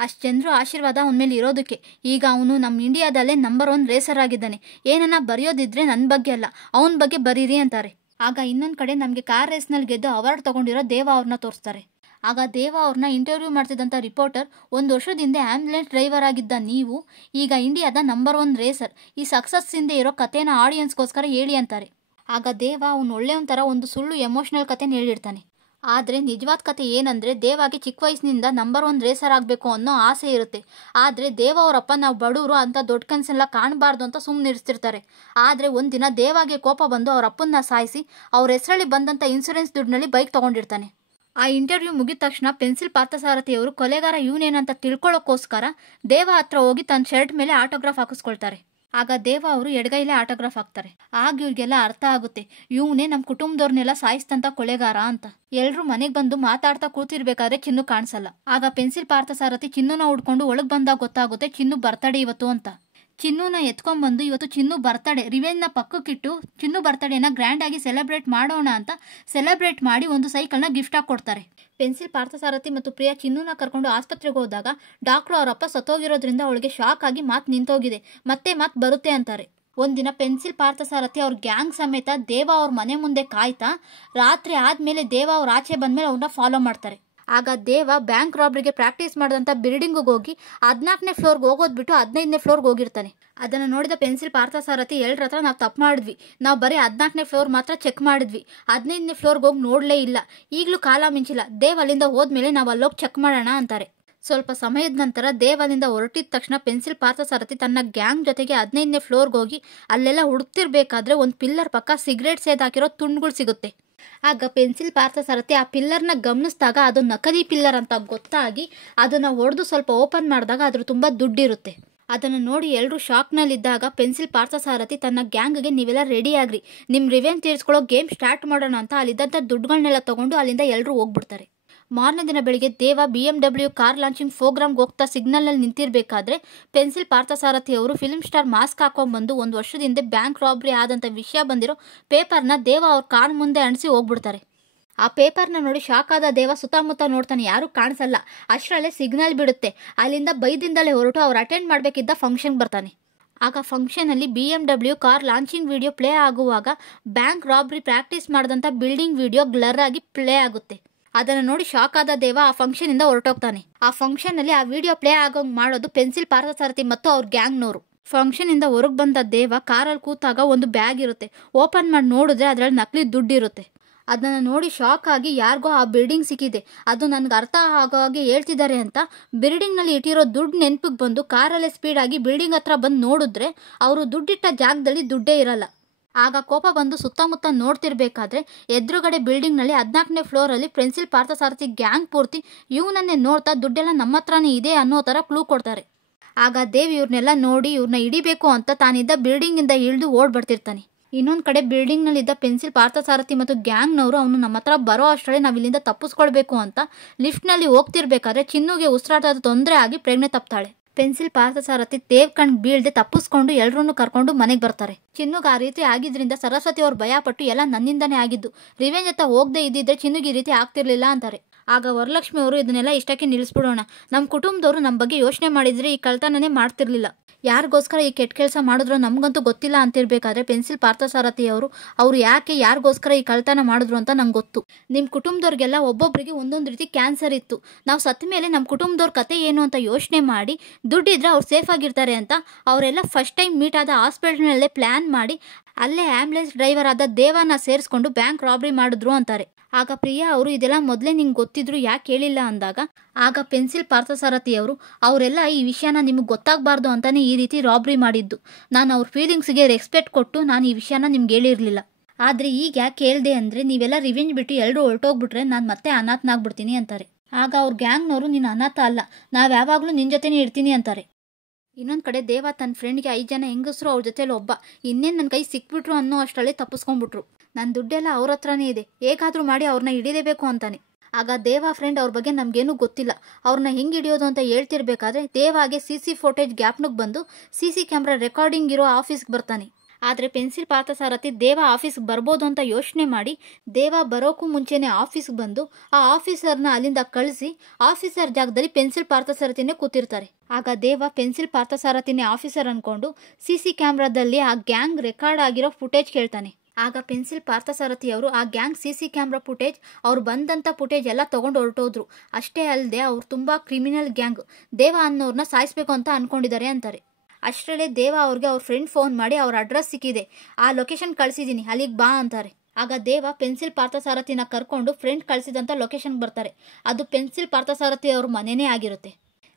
ಅಷ್ಟು ಜನರು ಆಶೀರ್ವಾದ ಅವನ ಮೇಲೆ ಇರೋದಕ್ಕೆ ಈಗ ಅವನು ನಮ್ಮ ಇಂಡಿಯಾದಲ್ಲೇ ನಂಬರ್ 1 ರೇಸರ್ ಆಗಿದ್ದಾನೆ. ಏನನ್ನ ಬರೆಯೋದಿದ್ರೆ ನನ್ನ ಬಗ್ಗೆ ಅಲ್ಲ, ಅವನ ಬಗ್ಗೆ ಬರೀರಿ ಅಂತಾರೆ. ಆಗ ಇನ್ನೊಂದು ಕಡೆ ನಮಗೆ ಕಾರ್ ರೇಸ್ನಲ್ಲಿ ಗೆದ್ದು ಅವಾರ್ಡ್ ತೊಗೊಂಡಿರೋ ದೇವ ಅವ್ರನ್ನ ತೋರಿಸ್ತಾರೆ. ಆಗ ದೇವ ಅವ್ರನ್ನ ಇಂಟರ್ವ್ಯೂ ಮಾಡ್ತಿದ್ದಂಥ ರಿಪೋರ್ಟರ್, 1 ವರ್ಷದ ಹಿಂದೆ ಆ್ಯಂಬುಲೆನ್ಸ್ ಡ್ರೈವರ್ ಆಗಿದ್ದ ನೀವು ಈಗ ಇಂಡಿಯಾದ ನಂಬರ್ 1 ರೇಸರ್, ಈ ಸಕ್ಸಸ್ ಹಿಂದೆ ಇರೋ ಕಥೆನ ಆಡಿಯನ್ಸ್ಗೋಸ್ಕರ ಹೇಳಿ ಅಂತಾರೆ. ಆಗ ದೇವ ಅವ್ನು ಒಳ್ಳೆಯವನ ಥರ ಒಂದು ಸುಳ್ಳು ಎಮೋಷ್ನಲ್ ಕಥೆನ ಹೇಳಿರ್ತಾನೆ. ಆದರೆ ನಿಜವಾದ ಕತೆ ಏನಂದರೆ ದೇವಾಗೆ ಚಿಕ್ಕ ವಯಸ್ಸಿನಿಂದ ನಂಬರ್ 1 ರೇಸರ್ ಆಗಬೇಕು ಅನ್ನೋ ಆಸೆ ಇರುತ್ತೆ. ಆದರೆ ದೇವ ಅವರಪ್ಪ ನಾವು ಬಡವರು ಅಂತ ದೊಡ್ಡ ಕನಸೆಲ್ಲ ಕಾಣಬಾರ್ದು ಅಂತ ಸುಮ್ಮನೆ ಇರಿಸ್ತಿರ್ತಾರೆ. ಆದರೆ ಒಂದಿನ ದೇವಾಗೆ ಕೋಪ ಬಂದು ಅವ್ರ ಅಪ್ಪನ್ನ ಸಾಯಿಸಿ ಅವ್ರ ಹೆಸರಲ್ಲಿ ಬಂದಂಥ ಇನ್ಶೂರೆನ್ಸ್ ದುಡ್ಡಿನಲ್ಲಿ ಬೈಕ್ ತೊಗೊಂಡಿರ್ತಾನೆ. ಆ ಇಂಟರ್ವ್ಯೂ ಮುಗಿದ ತಕ್ಷಣ ಪೆನ್ಸಿಲ್ ಪಾರ್ಥಸಾರಥಿಯವರು ಕೊಲೆಗಾರ ಇವನೇನಂತ ತಿಳ್ಕೊಳ್ಳೋಕ್ಕೋಸ್ಕರ ದೇವ ಹತ್ರ ಹೋಗಿ ತನ್ನ ಶರ್ಟ್ ಮೇಲೆ ಆಟೋಗ್ರಾಫ್ ಹಾಕಿಸ್ಕೊಳ್ತಾರೆ. ಆಗ ದೇವ ಅವರು ಎಡಗೈಲೇ ಆಟೋಗ್ರಾಫ್ ಹಾಕ್ತಾರೆ. ಆಗ ಇವ್ರಿಗೆಲ್ಲ ಅರ್ಥ ಆಗುತ್ತೆ, ಇವನೇ ನಮ್ಮ ಕುಟುಂಬದವ್ರನ್ನೆಲ್ಲ ಸಾಯಿಸ್ತಂತ ಕೊಲೆಗಾರ ಅಂತ. ಎಲ್ಲರೂ ಮನೆಗೆ ಬಂದು ಮಾತಾಡ್ತಾ ಕೂತಿರ್ಬೇಕಾದ್ರೆ ಚಿನ್ನು ಕಾಣಿಸಲ್ಲ. ಆಗ ಪೆನ್ಸಿಲ್ ಪಾರ್ಥಸಾರಥಿ ಚಿನ್ನುನ ಹುಡ್ಕೊಂಡು ಒಳಗೆ ಬಂದಾಗ ಗೊತ್ತಾಗುತ್ತೆ ಚಿನ್ನು ಬರ್ತಡೇ ಇವತ್ತು ಅಂತ. ಚಿನ್ನುನ ಎತ್ಕೊಂಡ್ಬಂದು ಇವತ್ತು ಚಿನ್ನು ಬರ್ತಡೇ ರಿವೆಂಜ್ನ ಪಕ್ಕಕ್ಕಿಟ್ಟು ಚಿನ್ನು ಬರ್ತಡೇನ ಗ್ರ್ಯಾಂಡಾಗಿ ಸೆಲೆಬ್ರೇಟ್ ಮಾಡೋಣ ಅಂತ ಸೆಲೆಬ್ರೇಟ್ ಮಾಡಿ ಒಂದು ಸೈಕಲ್ನ ಗಿಫ್ಟಾಗಿ ಕೊಡ್ತಾರೆ. ಪೆನ್ಸಿಲ್ ಪಾರ್ಥಸಾರಥಿ ಮತ್ತು ಪ್ರಿಯಾ ಚಿನ್ನುನ ಕರ್ಕೊಂಡು ಆಸ್ಪತ್ರೆಗೆ ಹೋದಾಗ ಡಾಕ್ಟ್ರು ಅವರಪ್ಪ ಸತ್ತೋಗಿರೋದ್ರಿಂದ ಅವಳಿಗೆ ಶಾಕ್ ಆಗಿ ಮಾತು ನಿಂತೋಗಿದೆ, ಮತ್ತೆ ಮಾತು ಬರುತ್ತೆ ಅಂತಾರೆ. ಒಂದಿನ ಪೆನ್ಸಿಲ್ ಪಾರ್ಥಸಾರಥಿ ಅವ್ರ ಗ್ಯಾಂಗ್ ಸಮೇತ ದೇವ ಅವ್ರ ಮನೆ ಮುಂದೆ ಕಾಯ್ತಾ ರಾತ್ರಿ ಆದಮೇಲೆ ದೇವ ಅವ್ರ ಆಚೆ ಬಂದಮೇಲೆ ಅವ್ರನ್ನ ಫಾಲೋ ಮಾಡ್ತಾರೆ. ಆಗ ದೇವ ಬ್ಯಾಂಕ್ ರಾಬ್ರಿಗೆ ಪ್ರಾಕ್ಟೀಸ್ ಮಾಡಿದಂಥ ಬಿಲ್ಡಿಂಗಿಗೆ ಹೋಗಿ 14ನೇ ಫ್ಲೋರ್ಗೆ ಹೋಗೋದು ಬಿಟ್ಟು 15ನೇ ಫ್ಲೋರ್ಗೆ ಹೋಗಿರ್ತಾನೆ. ಅದನ್ನು ನೋಡಿದ ಪೆನ್ಸಿಲ್ ಪಾರ್ಥಸಾರಥಿ ಎಲ್ಲರ ಹತ್ರ ನಾವು ತಪ್ಪು ಮಾಡಿದ್ವಿ, ನಾವು ಬರೀ 14ನೇ ಫ್ಲೋರ್ ಮಾತ್ರ ಚೆಕ್ ಮಾಡಿದ್ವಿ, 15ನೇ ಫ್ಲೋರ್ಗೆ ಹೋಗಿ ನೋಡಲೇ ಇಲ್ಲ, ಈಗಲೂ ಕಾಲ ಮಿಂಚಿಲ್ಲ, ದೇವ್ ಅಲ್ಲಿಂದ ಹೋದ್ಮೇಲೆ ನಾವು ಅಲ್ಲೋಗಿ ಚೆಕ್ ಮಾಡೋಣ ಅಂತಾರೆ. ಸ್ವಲ್ಪ ಸಮಯದ ನಂತರ ದೇವ್ ಅಲ್ಲಿಂದ ಹೊರಟಿದ ತಕ್ಷಣ ಪೆನ್ಸಿಲ್ ಪಾರ್ಥಸಾರಥಿ ತನ್ನ ಗ್ಯಾಂಗ್ ಜೊತೆಗೆ 15ನೇ ಫ್ಲೋರ್ಗೆ ಹೋಗಿ ಅಲ್ಲೆಲ್ಲ ಹುಡುಕ್ತಿರ್ಬೇಕಾದ್ರೆ ಒಂದು ಪಿಲ್ಲರ್ ಪಕ್ಕ ಸಿಗರೇಟ್ ಸೇದಾಕಿರೋ ತುಂಡುಗಳು ಸಿಗುತ್ತೆ. ಆಗ ಪೆನ್ಸಿಲ್ ಪಾರ್ಥಸಾರಥಿ ಆ ಪಿಲ್ಲರ್ನ ಗಮನಿಸಿದಾಗ ಅದು ನಕಲಿ ಪಿಲ್ಲರ್ ಅಂತ ಗೊತ್ತಾಗಿ ಅದನ್ನು ಹೊಡೆದು ಸ್ವಲ್ಪ ಓಪನ್ ಮಾಡಿದಾಗ ಅದ್ರ ತುಂಬ ದುಡ್ಡಿರುತ್ತೆ. ಅದನ್ನು ನೋಡಿ ಎಲ್ಲರೂ ಶಾಕ್ನಲ್ಲಿದ್ದಾಗ ಪೆನ್ಸಿಲ್ ಪಾರ್ಥಸಾರಥಿ ತನ್ನ ಗ್ಯಾಂಗ್ಗೆ ನೀವೆಲ್ಲ ರೆಡಿ ಆಗ್ರಿ, ನಿಮ್ಮ ರಿವೆಂಜ್ ತೀರಿಸ್ಕೊಳ್ಳೋ ಗೇಮ್ ಸ್ಟಾರ್ಟ್ ಮಾಡೋಣ ಅಂತ ಅಲ್ಲಿದ್ದಂಥ ದುಡ್ಡುಗಳನ್ನೆಲ್ಲ ತೊಗೊಂಡು ಅಲ್ಲಿಂದ ಎಲ್ಲರೂ ಹೋಗ್ಬಿಡ್ತಾರೆ. ಮಾರನೇ ದಿನ ಬೆಳಿಗ್ಗೆ ದೇವ BMW ಕಾರ್ ಲಾಂಚಿಂಗ್ ಪ್ರೋಗ್ರಾಮ್ಗೆ ಹೋಗ್ತಾ ಸಿಗ್ನಲ್ನಲ್ಲಿ ನಿಂತಿರಬೇಕಾದ್ರೆ ಪೆನ್ಸಿಲ್ ಪಾರ್ಥಸಾರಥಿ ಅವರು ಫಿಲ್ಮ್ ಸ್ಟಾರ್ ಮಾಸ್ಕ್ ಹಾಕೊಂಡ್ಬಂದು 1 ವರ್ಷದ ಹಿಂದೆ ಬ್ಯಾಂಕ್ ರಾಬ್ರಿ ಆದಂಥ ವಿಷಯ ಬಂದಿರೋ ಪೇಪರ್ನ ದೇವ ಅವ್ರ ಕಾರ್ ಮುಂದೆ ಅಣಿಸಿ ಹೋಗ್ಬಿಡ್ತಾರೆ. ಆ ಪೇಪರ್ನ ನೋಡಿ ಶಾಕ್ ಆದ ದೇವ ಸುತ್ತಮುತ್ತ ನೋಡ್ತಾನೆ, ಯಾರೂ ಕಾಣಿಸಲ್ಲ. ಅಷ್ಟರಲ್ಲೇ ಸಿಗ್ನಲ್ ಬಿಡುತ್ತೆ. ಅಲ್ಲಿಂದ ಬೈದಿಂದಲೇ ಹೊರಟು ಅವ್ರು ಅಟೆಂಡ್ ಮಾಡಬೇಕಿದ್ದ ಫಂಕ್ಷನ್ಗೆ ಬರ್ತಾನೆ. ಆಗ ಫಂಕ್ಷನಲ್ಲಿ BMW car launching video play ಆಗುವಾಗ ಬ್ಯಾಂಕ್ ರಾಬ್ರಿ ಪ್ರಾಕ್ಟೀಸ್ ಮಾಡಿದಂಥ ಬಿಲ್ಡಿಂಗ್ ವಿಡಿಯೋ ಗ್ಲರ್ ಆಗಿ ಪ್ಲೇ ಆಗುತ್ತೆ. ಅದನ್ನು ನೋಡಿ ಶಾಕ್ ಆದ ದೇವ ಆ ಫಂಕ್ಷನಿಂದ ಹೊರಟೋಗ್ತಾನೆ. ಆ ಫಂಕ್ಷನಲ್ಲಿ ಆ ವಿಡಿಯೋ ಪ್ಲೇ ಆಗೋಂಗೆ ಮಾಡೋದು ಪೆನ್ಸಿಲ್ ಪಾರ್ಥಸಾರಥಿ ಮತ್ತು ಅವ್ರ ಗ್ಯಾಂಗ್ನವರು. ಫಂಕ್ಷನಿಂದ ಹೊರಗೆ ಬಂದ ದೇವ ಕಾರಲ್ಲಿ ಕೂತಾಗ ಒಂದು ಬ್ಯಾಗ್ ಇರುತ್ತೆ. ಓಪನ್ ಮಾಡಿ ನೋಡಿದ್ರೆ ಅದರಲ್ಲಿ ನಕಲಿ ದುಡ್ಡಿರುತ್ತೆ. ಅದನ್ನು ನೋಡಿ ಶಾಕ್ ಆಗಿ ಯಾರಿಗೋ ಆ ಬಿಲ್ಡಿಂಗ್ ಸಿಕ್ಕಿದೆ, ಅದು ನನಗೆ ಅರ್ಥ ಆಗೋ ಹಾಗೆ ಹೇಳ್ತಿದ್ದಾರೆ ಅಂತ ಬಿಲ್ಡಿಂಗ್ನಲ್ಲಿ ಇಟ್ಟಿರೋ ದುಡ್ಡು ನೆನಪಿಗೆ ಬಂದು ಕಾರಲ್ಲೇ ಸ್ಪೀಡಾಗಿ ಬಿಲ್ಡಿಂಗ್ ಹತ್ರ ಬಂದು ನೋಡಿದ್ರೆ ಅವರು ದುಡ್ಡಿಟ್ಟ ಜಾಗದಲ್ಲಿ ದುಡ್ಡೇ ಇರಲ್ಲ. ಆಗ ಕೋಪ ಬಂದು ಸುತ್ತಮುತ್ತ ನೋಡ್ತಿರ್ಬೇಕಾದ್ರೆ ಎದುರುಗಡೆ ಬಿಲ್ಡಿಂಗ್ನಲ್ಲಿ 14ನೇ ಫ್ಲೋರಲ್ಲಿ ಪೆನ್ಸಿಲ್ ಪಾರ್ಥಸಾರಥಿ ಗ್ಯಾಂಗ್ ಪೂರ್ತಿ ಇವನನ್ನೇ ನೋಡ್ತಾ ದುಡ್ಡೆಲ್ಲ ನಮ್ಮ ಹತ್ರನೇ ಇದೆ ಅನ್ನೋ ಥರ ಕ್ಲೂ ಕೊಡ್ತಾರೆ. ಆಗ ದೇವ್ ಇವ್ರನ್ನೆಲ್ಲ ನೋಡಿ ಇವ್ರನ್ನ ಹಿಡಿಬೇಕು ಅಂತ ತಾನಿದ್ದ ಬಿಲ್ಡಿಂಗಿಂದ ಇಳಿದು ಓಡ್ಬರ್ತಿರ್ತಾನೆ. ಇನ್ನೊಂದು ಕಡೆ ಬಿಲ್ಡಿಂಗ್ನಲ್ಲಿದ್ದ ಪೆನ್ಸಿಲ್ ಪಾರ್ಥಸಾರಥಿ ಮತ್ತು ಗ್ಯಾಂಗ್ನವರು ಅವನು ನಮ್ಮ ಹತ್ರ ಬರೋ ಅಷ್ಟರಲ್ಲೇ ನಾವು ಇಲ್ಲಿಂದ ತಪ್ಪಿಸ್ಕೊಳ್ಬೇಕು ಅಂತ ಲಿಫ್ಟ್ನಲ್ಲಿ ಹೋಗ್ತಿರ್ಬೇಕಾದ್ರೆ ಚಿನ್ನುಗೆ ಉಸಿರಾಟದ ತೊಂದರೆ ಆಗಿ ಪ್ರೆಗ್ನೆ ತಪ್ತಾಳೆ. ಪೆನ್ಸಿಲ್ ಪಾರ್ಥಸಾರಥಿ ದೇವ್ ಕಣ್ ಬೀಳ್ದೆ ತಪ್ಪಿಸ್ಕೊಂಡು ಎಲ್ಲರನ್ನೂ ಕರ್ಕೊಂಡು ಮನೆಗೆ ಬರ್ತಾರೆ. ಚಿನ್ನುಗೆ ಆ ರೀತಿ ಆಗಿದ್ರಿಂದ ಸರಸ್ವತಿ ಅವ್ರು ಭಯ ಪಟ್ಟು ಎಲ್ಲ ನನ್ನಿಂದನೇ ಆಗಿದ್ದು, ರಿವೆಂಜ್ ಅಂತ ಹೋಗದೆ ಇದ್ದಿದ್ರೆ ಚಿನ್ನುಗೆ ಈ ರೀತಿ ಆಗ್ತಿರ್ಲಿಲ್ಲ ಅಂತಾರೆ. ಆಗ ವರಲಕ್ಷ್ಮಿ ಅವರು ಇದನ್ನೆಲ್ಲ ಇಷ್ಟಕ್ಕೆ ನಿಲ್ಲಿಸ್ಬಿಡೋಣ, ನಮ್ಮ ಕುಟುಂಬದವರು ನಮ್ಮ ಬಗ್ಗೆ ಯೋಚನೆ ಮಾಡಿದ್ರೆ ಈ ಕಳ್ತನನೇ ಮಾಡ್ತಿರ್ಲಿಲ್ಲ, ಯಾರಿಗೋಸ್ಕರ ಈ ಕೆಟ್ಟ ಕೆಲಸ ಮಾಡಿದ್ರು ನಮಗಂತೂ ಗೊತ್ತಿಲ್ಲ ಅಂತಿರ್ಬೇಕಾದ್ರೆ ಪೆನ್ಸಿಲ್ ಪಾರ್ಥಸಾರಥಿ ಅವರು ಯಾಕೆ ಯಾರಿಗೋಸ್ಕರ ಈ ಕಳ್ತನ ಮಾಡಿದ್ರು ಅಂತ ನಂಗೆ ಗೊತ್ತು. ನಿಮ್ಮ ಕುಟುಂಬದವ್ರಿಗೆಲ್ಲ ಒಬ್ಬೊಬ್ಬರಿಗೆ ಒಂದೊಂದು ರೀತಿ ಕ್ಯಾನ್ಸರ್ ಇತ್ತು. ನಾವು ಸತ್ತ ಮೇಲೆ ನಮ್ಮ ಕುಟುಂಬದವ್ರ ಕತೆ ಏನು ಅಂತ ಯೋಚನೆ ಮಾಡಿ ದುಡ್ಡಿದ್ರೆ ಅವ್ರು ಸೇಫ್ ಆಗಿರ್ತಾರೆ ಅಂತ ಅವರೆಲ್ಲ ಫಸ್ಟ್ ಟೈಮ್ ಮೀಟ್ ಆದ ಹಾಸ್ಪಿಟಲ್ನಲ್ಲೇ ಪ್ಲ್ಯಾನ್ ಮಾಡಿ ಅಲ್ಲೇ ಆ್ಯಂಬುಲೆನ್ಸ್ ಡ್ರೈವರ್ ಆದ ದೇವಾನ ಸೇರಿಸ್ಕೊಂಡು ಬ್ಯಾಂಕ್ ರಾಬ್ರಿ ಮಾಡಿದ್ರು ಅಂತಾರೆ. ಆಗ ಪ್ರಿಯಾ ಅವರು ಇದೆಲ್ಲ ಮೊದಲೇ ನಿಂಗೆ ಗೊತ್ತಿದ್ರು ಯಾಕೆ ಹೇಳಿಲ್ಲ ಅಂದಾಗ ಆಗ ಪೆನ್ಸಿಲ್ ಪಾರ್ಥಸಾರಥಿ ಅವರೆಲ್ಲ ಈ ವಿಷಯನ ನಿಮಗೆ ಗೊತ್ತಾಗಬಾರ್ದು ಅಂತಾನೆ ಈ ರೀತಿ ರಾಬ್ರಿ ಮಾಡಿದ್ದು. ನಾನು ಅವ್ರ ಫೀಲಿಂಗ್ಸ್ಗೆ ರೆಸ್ಪೆಕ್ಟ್ ಕೊಟ್ಟು ನಾನು ಈ ವಿಷಯನ ನಿಮ್ಗೆ ಹೇಳಿರಲಿಲ್ಲ. ಆದರೆ ಈಗ ಯಾಕೆ ಹೇಳ್ದೆ ಅಂದರೆ ನೀವೆಲ್ಲ ರಿವೆಂಜ್ ಬಿಟ್ಟು ಎಲ್ಲರೂ ಹೊರಟೋಗ್ಬಿಟ್ರೆ ನಾನು ಮತ್ತೆ ಅನಾಥನಾಗ್ಬಿಡ್ತೀನಿ ಅಂತಾರೆ. ಆಗ ಅವ್ರ ಗ್ಯಾಂಗ್ನವರು ನೀನು ಅನಾಥ ಅಲ್ಲ, ನಾವು ಯಾವಾಗಲೂ ನಿನ್ನ ಜೊತೆನೇ ಇರ್ತೀನಿ ಅಂತಾರೆ. ಇನ್ನೊಂದು ಕಡೆ ದೇವ ತನ್ನ ಫ್ರೆಂಡ್ಗೆ 5 ಜನ ಹೆಂಗಸರು ಅವ್ರ ಜೊತೆಲಿ ಒಬ್ಬ ಇನ್ನೇನು ನನ್ನ ಕೈ ಸಿಕ್ಬಿಟ್ರು ಅನ್ನೋ ಅಷ್ಟರಲ್ಲೇ ತಪ್ಪಿಸ್ಕೊಂಡ್ಬಿಟ್ರು. ನನ್ನ ದುಡ್ಡೆಲ್ಲ ಅವ್ರ ಹತ್ರನೇ ಇದೆ, ಹೇಗಾದರೂ ಮಾಡಿ ಅವ್ರನ್ನ ಹಿಡಿಲೇಬೇಕು ಅಂತಾನೆ. ಆಗ ದೇವ ಫ್ರೆಂಡ್ ಅವ್ರ ಬಗ್ಗೆ ನಮಗೇನೂ ಗೊತ್ತಿಲ್ಲ, ಅವ್ರನ್ನ ಹೆಂಗೆ ಹಿಡಿಯೋದು ಅಂತ ಹೇಳ್ತಿರ್ಬೇಕಾದ್ರೆ ದೇವಾಗೆ CC ಫೋಟೇಜ್ ಗ್ಯಾಪ್ನಿಗೆ ಬಂದು CC ಕ್ಯಾಮ್ರಾ ರೆಕಾರ್ಡಿಂಗ್ ಇರೋ ಆಫೀಸ್ಗೆ ಬರ್ತಾನೆ. ಆದರೆ ಪೆನ್ಸಿಲ್ ಪಾರ್ಥಸಾರಥಿ ದೇವ ಆಫೀಸ್ಗೆ ಬರ್ಬೋದು ಅಂತ ಯೋಚನೆ ಮಾಡಿ ದೇವ ಬರೋಕ್ಕೂ ಮುಂಚೆನೇ ಆಫೀಸ್ಗೆ ಬಂದು ಆ ಆಫೀಸರ್ನ ಅಲ್ಲಿಂದ ಕಳಿಸಿ ಆಫೀಸರ್ ಜಾಗದಲ್ಲಿ ಪೆನ್ಸಿಲ್ ಪಾರ್ಥಸಾರಥಿನೇ ಕೂತಿರ್ತಾರೆ. ಆಗ ದೇವ ಪೆನ್ಸಿಲ್ ಪಾರ್ಥಸಾರಥಿನೇ ಆಫೀಸರ್ ಅಂದ್ಕೊಂಡು CC ಕ್ಯಾಮ್ರಾದಲ್ಲಿ ಆ ಗ್ಯಾಂಗ್ ರೆಕಾರ್ಡ್ ಆಗಿರೋ ಫುಟೇಜ್ ಕೇಳ್ತಾನೆ. ಆಗ ಪೆನ್ಸಿಲ್ ಪಾರ್ಥಸಾರಥಿ ಆ ಗ್ಯಾಂಗ್ CC ಕ್ಯಾಮ್ರಾ ಫುಟೇಜ್ ಅವ್ರು ಬಂದಂಥ ಫುಟೇಜ್ ಎಲ್ಲ ತೊಗೊಂಡು ಹೊರಟೋದ್ರು. ಅಷ್ಟೇ ಅಲ್ಲದೆ ಅವ್ರು ತುಂಬ ಕ್ರಿಮಿನಲ್ ಗ್ಯಾಂಗ್, ದೇವ ಅನ್ನೋರನ್ನ ಸಾಯಿಸ್ಬೇಕು ಅಂತ ಅಂದ್ಕೊಂಡಿದ್ದಾರೆ ಅಂತಾರೆ. ಅಷ್ಟರಲ್ಲೇ ದೇವ ಅವ್ರಿಗೆ ಅವ್ರ ಫ್ರೆಂಡ್ ಫೋನ್ ಮಾಡಿ ಅವ್ರ ಅಡ್ರೆಸ್ ಸಿಕ್ಕಿದೆ, ಆ ಲೊಕೇಶನ್ ಕಳಿಸಿದ್ದೀನಿ, ಅಲ್ಲಿಗೆ ಬಾ ಅಂತಾರೆ. ಆಗ ದೇವ ಪೆನ್ಸಿಲ್ ಪಾರ್ಥಸಾರಥಿನ ಕರ್ಕೊಂಡು ಫ್ರೆಂಡ್ ಕಳಿಸಿದಂಥ ಲೊಕೇಶನ್ಗೆ ಬರ್ತಾರೆ. ಅದು ಪೆನ್ಸಿಲ್ ಪಾರ್ಥಸಾರಥಿ ಅವ್ರ ಮನೆಯೇ ಆಗಿರುತ್ತೆ.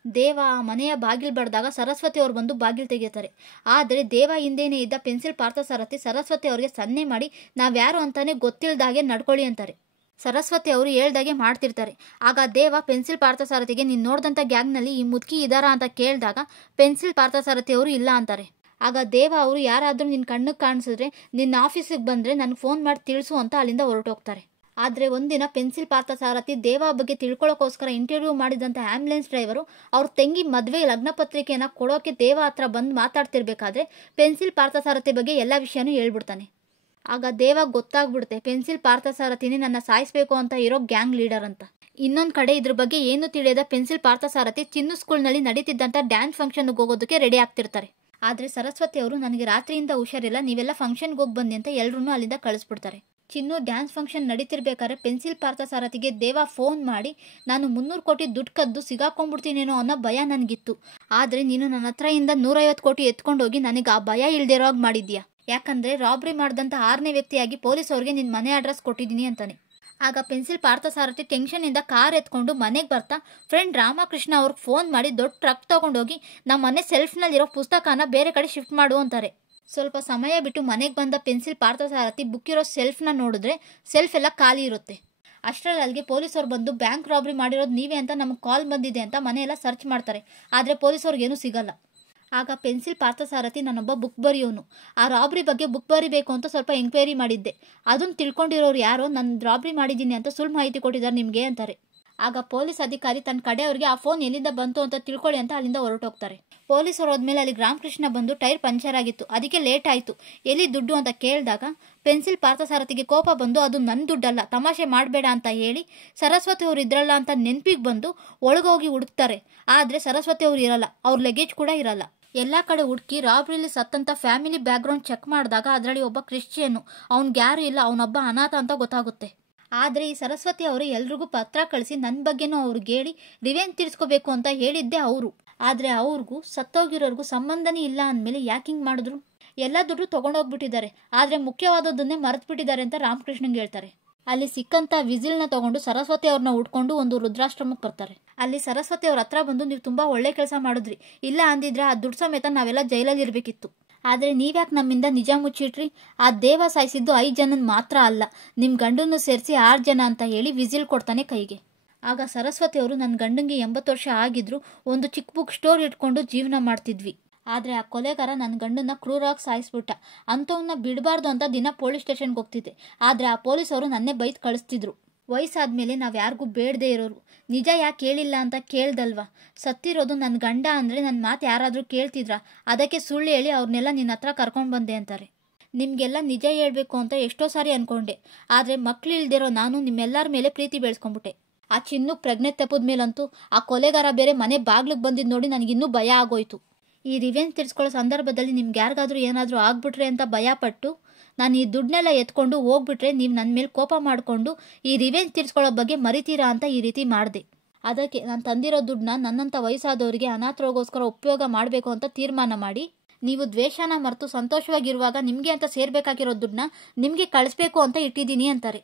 ದೇವ ಆ ಮನೆಯ ಬಾಗಿಲು ಬಡ್ದಾಗ ಸರಸ್ವತಿ ಅವ್ರು ಬಂದು ಬಾಗಿಲು ತೆಗಿತಾರೆ. ಆದರೆ ದೇವ ಹಿಂದೆನೇ ಇದ್ದ ಪೆನ್ಸಿಲ್ ಪಾರ್ಥಸಾರಥಿ ಸರಸ್ವತಿ ಅವ್ರಿಗೆ ಸನ್ನೆ ಮಾಡಿ ನಾವ್ಯಾರು ಅಂತಾನೆ ಗೊತ್ತಿಲ್ದಾಗೆ ನಡ್ಕೊಳ್ಳಿ ಅಂತಾರೆ. ಸರಸ್ವತಿ ಅವರು ಹೇಳ್ದಾಗೆ ಮಾಡ್ತಿರ್ತಾರೆ. ಆಗ ದೇವ ಪೆನ್ಸಿಲ್ ಪಾರ್ಥಸಾರಥಿಗೆ ನೀನು ನೋಡಿದಂಥ ಗ್ಯಾಂಗ್ನಲ್ಲಿ ಈ ಮುದುಕಿ ಇದ್ದಾರಾ ಅಂತ ಕೇಳಿದಾಗ ಪೆನ್ಸಿಲ್ ಪಾರ್ಥಸಾರಥಿ ಅವರು ಇಲ್ಲ ಅಂತಾರೆ. ಆಗ ದೇವ ಅವರು ಯಾರಾದರೂ ನಿನ್ನ ಕಣ್ಣಿಗೆ ಕಾಣಿಸಿದ್ರೆ ನಿನ್ನ ಆಫೀಸಿಗೆ ಬಂದರೆ ನನಗೆ ಫೋನ್ ಮಾಡಿ ತಿಳಿಸು ಅಂತ ಅಲ್ಲಿಂದ ಹೊರಟೋಗ್ತಾರೆ. ಆದರೆ ಒಂದಿನ ಪೆನ್ಸಿಲ್ ಪಾರ್ಥಸಾರಥಿ ದೇವ ಬಗ್ಗೆ ತಿಳ್ಕೊಳ್ಳೋಕ್ಕೋಸ್ಕರ ಇಂಟರ್ವ್ಯೂ ಮಾಡಿದಂಥ ಆ್ಯಂಬುಲೆನ್ಸ್ ಡ್ರೈವರು ಅವ್ರ ತಂಗಿ ಮದುವೆ ಲಗ್ನ ಪತ್ರಿಕೆಯನ್ನು ಕೊಡೋಕ್ಕೆ ದೇವ ಹತ್ರ ಬಂದು ಮಾತಾಡ್ತಿರ್ಬೇಕಾದ್ರೆ ಪೆನ್ಸಿಲ್ ಪಾರ್ಥಸಾರಥಿ ಬಗ್ಗೆ ಎಲ್ಲ ವಿಷಯನೂ ಹೇಳ್ಬಿಡ್ತಾನೆ. ಆಗ ದೇವ ಗೊತ್ತಾಗ್ಬಿಡುತ್ತೆ ಪೆನ್ಸಿಲ್ ಪಾರ್ಥಸಾರಥಿನೇ ನನ್ನ ಸಾಯಿಸಬೇಕು ಅಂತ ಇರೋ ಗ್ಯಾಂಗ್ ಲೀಡರ್ ಅಂತ. ಇನ್ನೊಂದು ಕಡೆ ಇದ್ರ ಬಗ್ಗೆ ಏನು ತಿಳಿಯದ ಪೆನ್ಸಿಲ್ ಪಾರ್ಥಸಾರಥಿ ಚಿನ್ನು ಸ್ಕೂಲ್ನಲ್ಲಿ ನಡೀತಿದ್ದಂಥ ಡ್ಯಾನ್ಸ್ ಫಂಕ್ಷನ್ಗೆ ಹೋಗೋದಕ್ಕೆ ರೆಡಿ ಆಗ್ತಿರ್ತಾರೆ. ಆದರೆ ಸರಸ್ವತಿ ಅವರು ನನಗೆ ರಾತ್ರಿಯಿಂದ ಹುಷಾರಿಲ್ಲ, ನೀವೆಲ್ಲ ಫಂಕ್ಷನ್ಗೆ ಹೋಗಿ ಬನ್ನಿ ಅಂತ ಎಲ್ಲರೂ ಅಲ್ಲಿಂದ ಕಳಿಸ್ಬಿಡ್ತಾರೆ. ಚಿನ್ನು ಡ್ಯಾನ್ಸ್ ಫಂಕ್ಷನ್ ನಡೀತಿರ್ಬೇಕಾದ್ರೆ ಪೆನ್ಸಿಲ್ ಪಾರ್ಥಸಾರಥಿಗೆ ದೇವ ಫೋನ್ ಮಾಡಿ ನಾನು 300 ಕೋಟಿ ದುಡ್ಡು ಕದ್ದು ಸಿಗಾಕೊಂಡ್ಬಿಡ್ತೀನೇನೋ ಅನ್ನೋ ಭಯ ನನಗಿತ್ತು, ಆದರೆ ನೀನು ನನ್ನ ಹತ್ರದಿಂದ 150 ಕೋಟಿ ಎತ್ಕೊಂಡೋಗಿ ನನಗೆ ಆ ಭಯ ಇಲ್ದಿರೋ ಹಾಗೆ ಮಾಡಿದ್ಯಾ, ಯಾಕಂದರೆ ರಾಬ್ರಿ ಮಾಡಿದಂಥ 6ನೇ ವ್ಯಕ್ತಿಯಾಗಿ ಪೊಲೀಸ್ ಅವ್ರಿಗೆ ನಿನ್ನ ಮನೆ ಅಡ್ರೆಸ್ ಕೊಟ್ಟಿದ್ದೀನಿ ಅಂತಾನೆ. ಆಗ ಪೆನ್ಸಿಲ್ ಪಾರ್ಥಸಾರಥಿ ಟೆನ್ಷನಿಂದ ಕಾರ್ ಎತ್ಕೊಂಡು ಮನೆಗೆ ಬರ್ತಾ ಫ್ರೆಂಡ್ ರಾಮಕೃಷ್ಣ ಅವ್ರಿಗೆ ಫೋನ್ ಮಾಡಿ ದೊಡ್ಡ ಟ್ರಕ್ ತೊಗೊಂಡೋಗಿ ನಮ್ಮ ಮನೆ ಸೆಲ್ಫ್ನಲ್ಲಿರೋ ಪುಸ್ತಕನ ಬೇರೆ ಕಡೆ ಶಿಫ್ಟ್ ಮಾಡು ಅಂತಾರೆ. ಸ್ವಲ್ಪ ಸಮಯ ಬಿಟ್ಟು ಮನೆಗೆ ಬಂದ ಪೆನ್ಸಿಲ್ ಪಾರ್ಥಸಾರಥಿ ಬುಕ್ ಇರೋ ಸೆಲ್ಫ್ನ ನೋಡಿದ್ರೆ ಸೆಲ್ಫ್ ಎಲ್ಲ ಖಾಲಿ ಇರುತ್ತೆ. ಅಷ್ಟರಲ್ಲಿ ಅಲ್ಲಿಗೆ ಪೊಲೀಸವ್ರು ಬಂದು ಬ್ಯಾಂಕ್ ರಾಬ್ರಿ ಮಾಡಿರೋದು ನೀವೇ ಅಂತ ನಮಗೆ ಕಾಲ್ ಬಂದಿದೆ ಅಂತ ಮನೆಯೆಲ್ಲ ಸರ್ಚ್ ಮಾಡ್ತಾರೆ. ಆದರೆ ಪೊಲೀಸವ್ರಿಗೇನೂ ಸಿಗಲ್ಲ. ಆಗ ಪೆನ್ಸಿಲ್ ಪಾರ್ಥಸಾರಥಿ ನಾನೊಬ್ಬ ಬುಕ್ ಬರೆಯೋನು, ಆ ರಾಬ್ರಿ ಬಗ್ಗೆ ಬುಕ್ ಬರಿಬೇಕು ಅಂತ ಸ್ವಲ್ಪ ಎಂಕ್ವೈರಿ ಮಾಡಿದ್ದೆ, ಅದನ್ನು ತಿಳ್ಕೊಂಡಿರೋರು ಯಾರೋ ನಾನು ರಾಬ್ರಿ ಮಾಡಿದ್ದೀನಿ ಅಂತ ಸುಳ್ಳು ಮಾಹಿತಿ ಕೊಟ್ಟಿದ್ದಾರೆ ನಿಮಗೆ ಅಂತಾರೆ. ಆಗ ಪೊಲೀಸ್ ಅಧಿಕಾರಿ ತನ್ನ ಕಡೆಯವ್ರಿಗೆ ಆ ಫೋನ್ ಎಲ್ಲಿಂದ ಬಂತು ಅಂತ ತಿಳ್ಕೊಳ್ಳಿ ಅಂತ ಅಲ್ಲಿಂದ ಹೊರಟೋಗ್ತಾರೆ. ಪೊಲೀಸರು ಹೋದ್ಮೇಲೆ ಅಲ್ಲಿ ರಾಮಕೃಷ್ಣ ಬಂದು ಟೈರ್ ಪಂಚರ್ ಆಗಿತ್ತು, ಅದಕ್ಕೆ ಲೇಟ್ ಆಯಿತು, ಎಲ್ಲಿ ದುಡ್ಡು ಅಂತ ಕೇಳಿದಾಗ ಪೆನ್ಸಿಲ್ ಪಾರ್ಥಸಾರಥಿಗೆ ಕೋಪ ಬಂದು ಅದು ನನ್ನ ದುಡ್ಡಲ್ಲ, ತಮಾಷೆ ಮಾಡಬೇಡ ಅಂತ ಹೇಳಿ ಸರಸ್ವತಿ ಅವ್ರು ಇದ್ರಲ್ಲ ಅಂತ ನೆನಪಿಗೆ ಬಂದು ಒಳಗೋಗಿ ಹುಡುಕ್ತಾರೆ. ಆದರೆ ಸರಸ್ವತಿ ಅವ್ರು ಇರಲ್ಲ, ಅವ್ರ ಲಗೇಜ್ ಕೂಡ ಇರಲ್ಲ. ಎಲ್ಲ ಕಡೆ ಹುಡುಕಿ ರಾಬ್ರಿಲಿ ಸತ್ತಂತ ಫ್ಯಾಮಿಲಿ ಬ್ಯಾಕ್ಗ್ರೌಂಡ್ ಚೆಕ್ ಮಾಡಿದಾಗ ಅದರಲ್ಲಿ ಒಬ್ಬ ಕ್ರಿಶ್ಚಿಯನ್ನು, ಅವ್ನಿಗೆ ಯಾರು ಇಲ್ಲ, ಅವನೊಬ್ಬ ಅನಾಥ ಅಂತ ಗೊತ್ತಾಗುತ್ತೆ. ಆದರೆ ಈ ಸರಸ್ವತಿ ಅವರು ಎಲ್ರಿಗೂ ಪತ್ರ ಕಳಿಸಿ ನನ್ನ ಬಗ್ಗೆನೂ ಅವ್ರಿಗೆ ಹೇಳಿ ರಿವೆಂಜ್ ತೀರಿಸ್ಕೋಬೇಕು ಅಂತ ಹೇಳಿದ್ದೆ ಅವರು. ಆದರೆ ಅವ್ರಿಗೂ ಸತ್ತೋಗಿರೋರ್ಗೂ ಸಂಬಂಧನೇ ಇಲ್ಲ ಅಂದಮೇಲೆ ಯಾಕೆ ಹಿಂಗೆ ಮಾಡಿದ್ರು? ಎಲ್ಲ ದುಡ್ಡು ತೊಗೊಂಡೋಗ್ಬಿಟ್ಟಿದ್ದಾರೆ, ಆದರೆ ಮುಖ್ಯವಾದದ್ದನ್ನೇ ಮರೆತುಬಿಟ್ಟಿದ್ದಾರೆ ಅಂತ ರಾಮಕೃಷ್ಣಂಗೆ ಹೇಳ್ತಾರೆ. ಅಲ್ಲಿ ಸಿಕ್ಕಂಥ ವಿಸಿಲ್ನ ತೊಗೊಂಡು ಸರಸ್ವತಿ ಅವ್ರನ್ನ ಉಟ್ಕೊಂಡು ಒಂದು ರುದ್ರಾಶ್ರಮಕ್ಕೆ ಬರ್ತಾರೆ. ಅಲ್ಲಿ ಸರಸ್ವತಿ ಅವ್ರ ಹತ್ರ ಬಂದು ನೀವು ತುಂಬ ಒಳ್ಳೆ ಕೆಲಸ ಮಾಡಿದ್ರಿ, ಇಲ್ಲ ಅಂದಿದ್ರೆ ಆ ದುಡ್ಡು ಸಮೇತ ನಾವೆಲ್ಲ ಜೈಲಲ್ಲಿ ಇರಬೇಕಿತ್ತು, ಆದರೆ ನೀವ್ಯಾಕೆ ನಮ್ಮಿಂದ ನಿಜ ಮುಚ್ಚಿಟ್ರಿ? ಆ ದೇವ ಸಾಯಿಸಿದ್ದು 5 ಜನನ ಮಾತ್ರ ಅಲ್ಲ, ನಿಮ್ಮ ಗಂಡನ್ನು ಸೇರಿಸಿ 6 ಜನ ಅಂತ ಹೇಳಿ ವಿಸಿಲ್ ಕೊಡ್ತಾನೆ ಕೈಗೆ. ಆಗ ಸರಸ್ವತಿ ಅವರು ನನ್ನ ಗಂಡಂಗೆ 80 ವರ್ಷ ಆಗಿದ್ರು ಒಂದು ಚಿಕ್ಕ ಬುಕ್ ಸ್ಟೋರ್ ಇಟ್ಕೊಂಡು ಜೀವನ ಮಾಡ್ತಿದ್ವಿ, ಆದರೆ ಆ ಕೊಲೆಗಾರ ನನ್ನ ಗಂಡನ್ನ ಕ್ರೂರವಾಗಿ ಸಾಯಿಸ್ಬಿಟ್ಟ, ಅಂಥವನ್ನ ಬಿಡಬಾರ್ದು ಅಂತ ದಿನ ಪೊಲೀಸ್ ಸ್ಟೇಷನ್ಗೆ ಹೋಗ್ತಿದ್ದೆ, ಆದರೆ ಆ ಪೊಲೀಸವರು ನನ್ನೇ ಬೈದು ಕಳಿಸ್ತಿದ್ರು. ವಯಸ್ಸಾದ್ಮೇಲೆ ನಾವು ಯಾರಿಗೂ ಬೇಡದೇ ಇರೋರು. ನಿಜ ಯಾಕೆ ಹೇಳಿಲ್ಲ ಅಂತ ಕೇಳ್ದಲ್ವಾ? ಸತ್ತಿರೋದು ನನ್ನ ಗಂಡ ಅಂದರೆ ನನ್ನ ಮಾತು ಯಾರಾದರೂ ಕೇಳ್ತಿದ್ರಾ? ಅದಕ್ಕೆ ಸುಳ್ಳು ಹೇಳಿ ಅವ್ರನ್ನೆಲ್ಲ ನಿನ್ನ ಹತ್ರ ಕರ್ಕೊಂಡು ಬಂದೆ ಅಂತಾರೆ. ನಿಮಗೆಲ್ಲ ನಿಜ ಹೇಳಬೇಕು ಅಂತ ಎಷ್ಟೋ ಸಾರಿ ಅಂದ್ಕೊಂಡೆ, ಆದರೆ ಮಕ್ಳು ಇಲ್ದಿರೋ ನಾನು ನಿಮ್ಮೆಲ್ಲರ ಮೇಲೆ ಪ್ರೀತಿ ಬೆಳೆಸ್ಕೊಂಬಿಟ್ಟೆ. ಆ ಚಿನ್ನು ಪ್ರಜ್ಞೆ ತಪ್ಪಿದ ಮೇಲಂತೂ ಆ ಕೊಲೆಗಾರ ಬೇರೆ ಮನೆ ಬಾಗ್ಲಿಗೆ ಬಂದಿದ್ದು ನೋಡಿ ನನಗಿನ್ನೂ ಭಯ ಆಗೋಯ್ತು. ಈ ರಿವೆಂಜ್ ತೀರಿಸ್ಕೊಳ್ಳೋ ಸಂದರ್ಭದಲ್ಲಿ ನಿಮ್ಗೆ ಯಾರಿಗಾದ್ರೂ ಏನಾದರೂ ಆಗ್ಬಿಟ್ರೆ ಅಂತ ಭಯಪಟ್ಟು ನಾನು ಈ ದುಡ್ಡನ್ನೆಲ್ಲ ಎತ್ಕೊಂಡು ಹೋಗ್ಬಿಟ್ರೆ ನೀವು ನನ್ನ ಮೇಲೆ ಕೋಪ ಮಾಡಿಕೊಂಡು ಈ ರಿವೆಂಜ್ ತೀರಿಸ್ಕೊಳ್ಳೋ ಬಗ್ಗೆ ಮರಿತೀರಾ ಅಂತ ಈ ರೀತಿ ಮಾಡಿದೆ. ಅದಕ್ಕೆ ನಾನು ತಂದಿರೋ ದುಡ್ಡನ್ನ ನನ್ನಂಥ ವಯಸ್ಸಾದವರಿಗೆ ಅನಾಥರಿಗೋಸ್ಕರ ಉಪಯೋಗ ಮಾಡಬೇಕು ಅಂತ ತೀರ್ಮಾನ ಮಾಡಿ, ನೀವು ದ್ವೇಷನ ಮರೆತು ಸಂತೋಷವಾಗಿರುವಾಗ ನಿಮಗೆ ಅಂತ ಸೇರಬೇಕಾಗಿರೋ ದುಡ್ಡನ್ನ ನಿಮಗೆ ಕಳಿಸ್ಬೇಕು ಅಂತ ಇಟ್ಟಿದ್ದೀನಿ ಅಂತಾರೆ.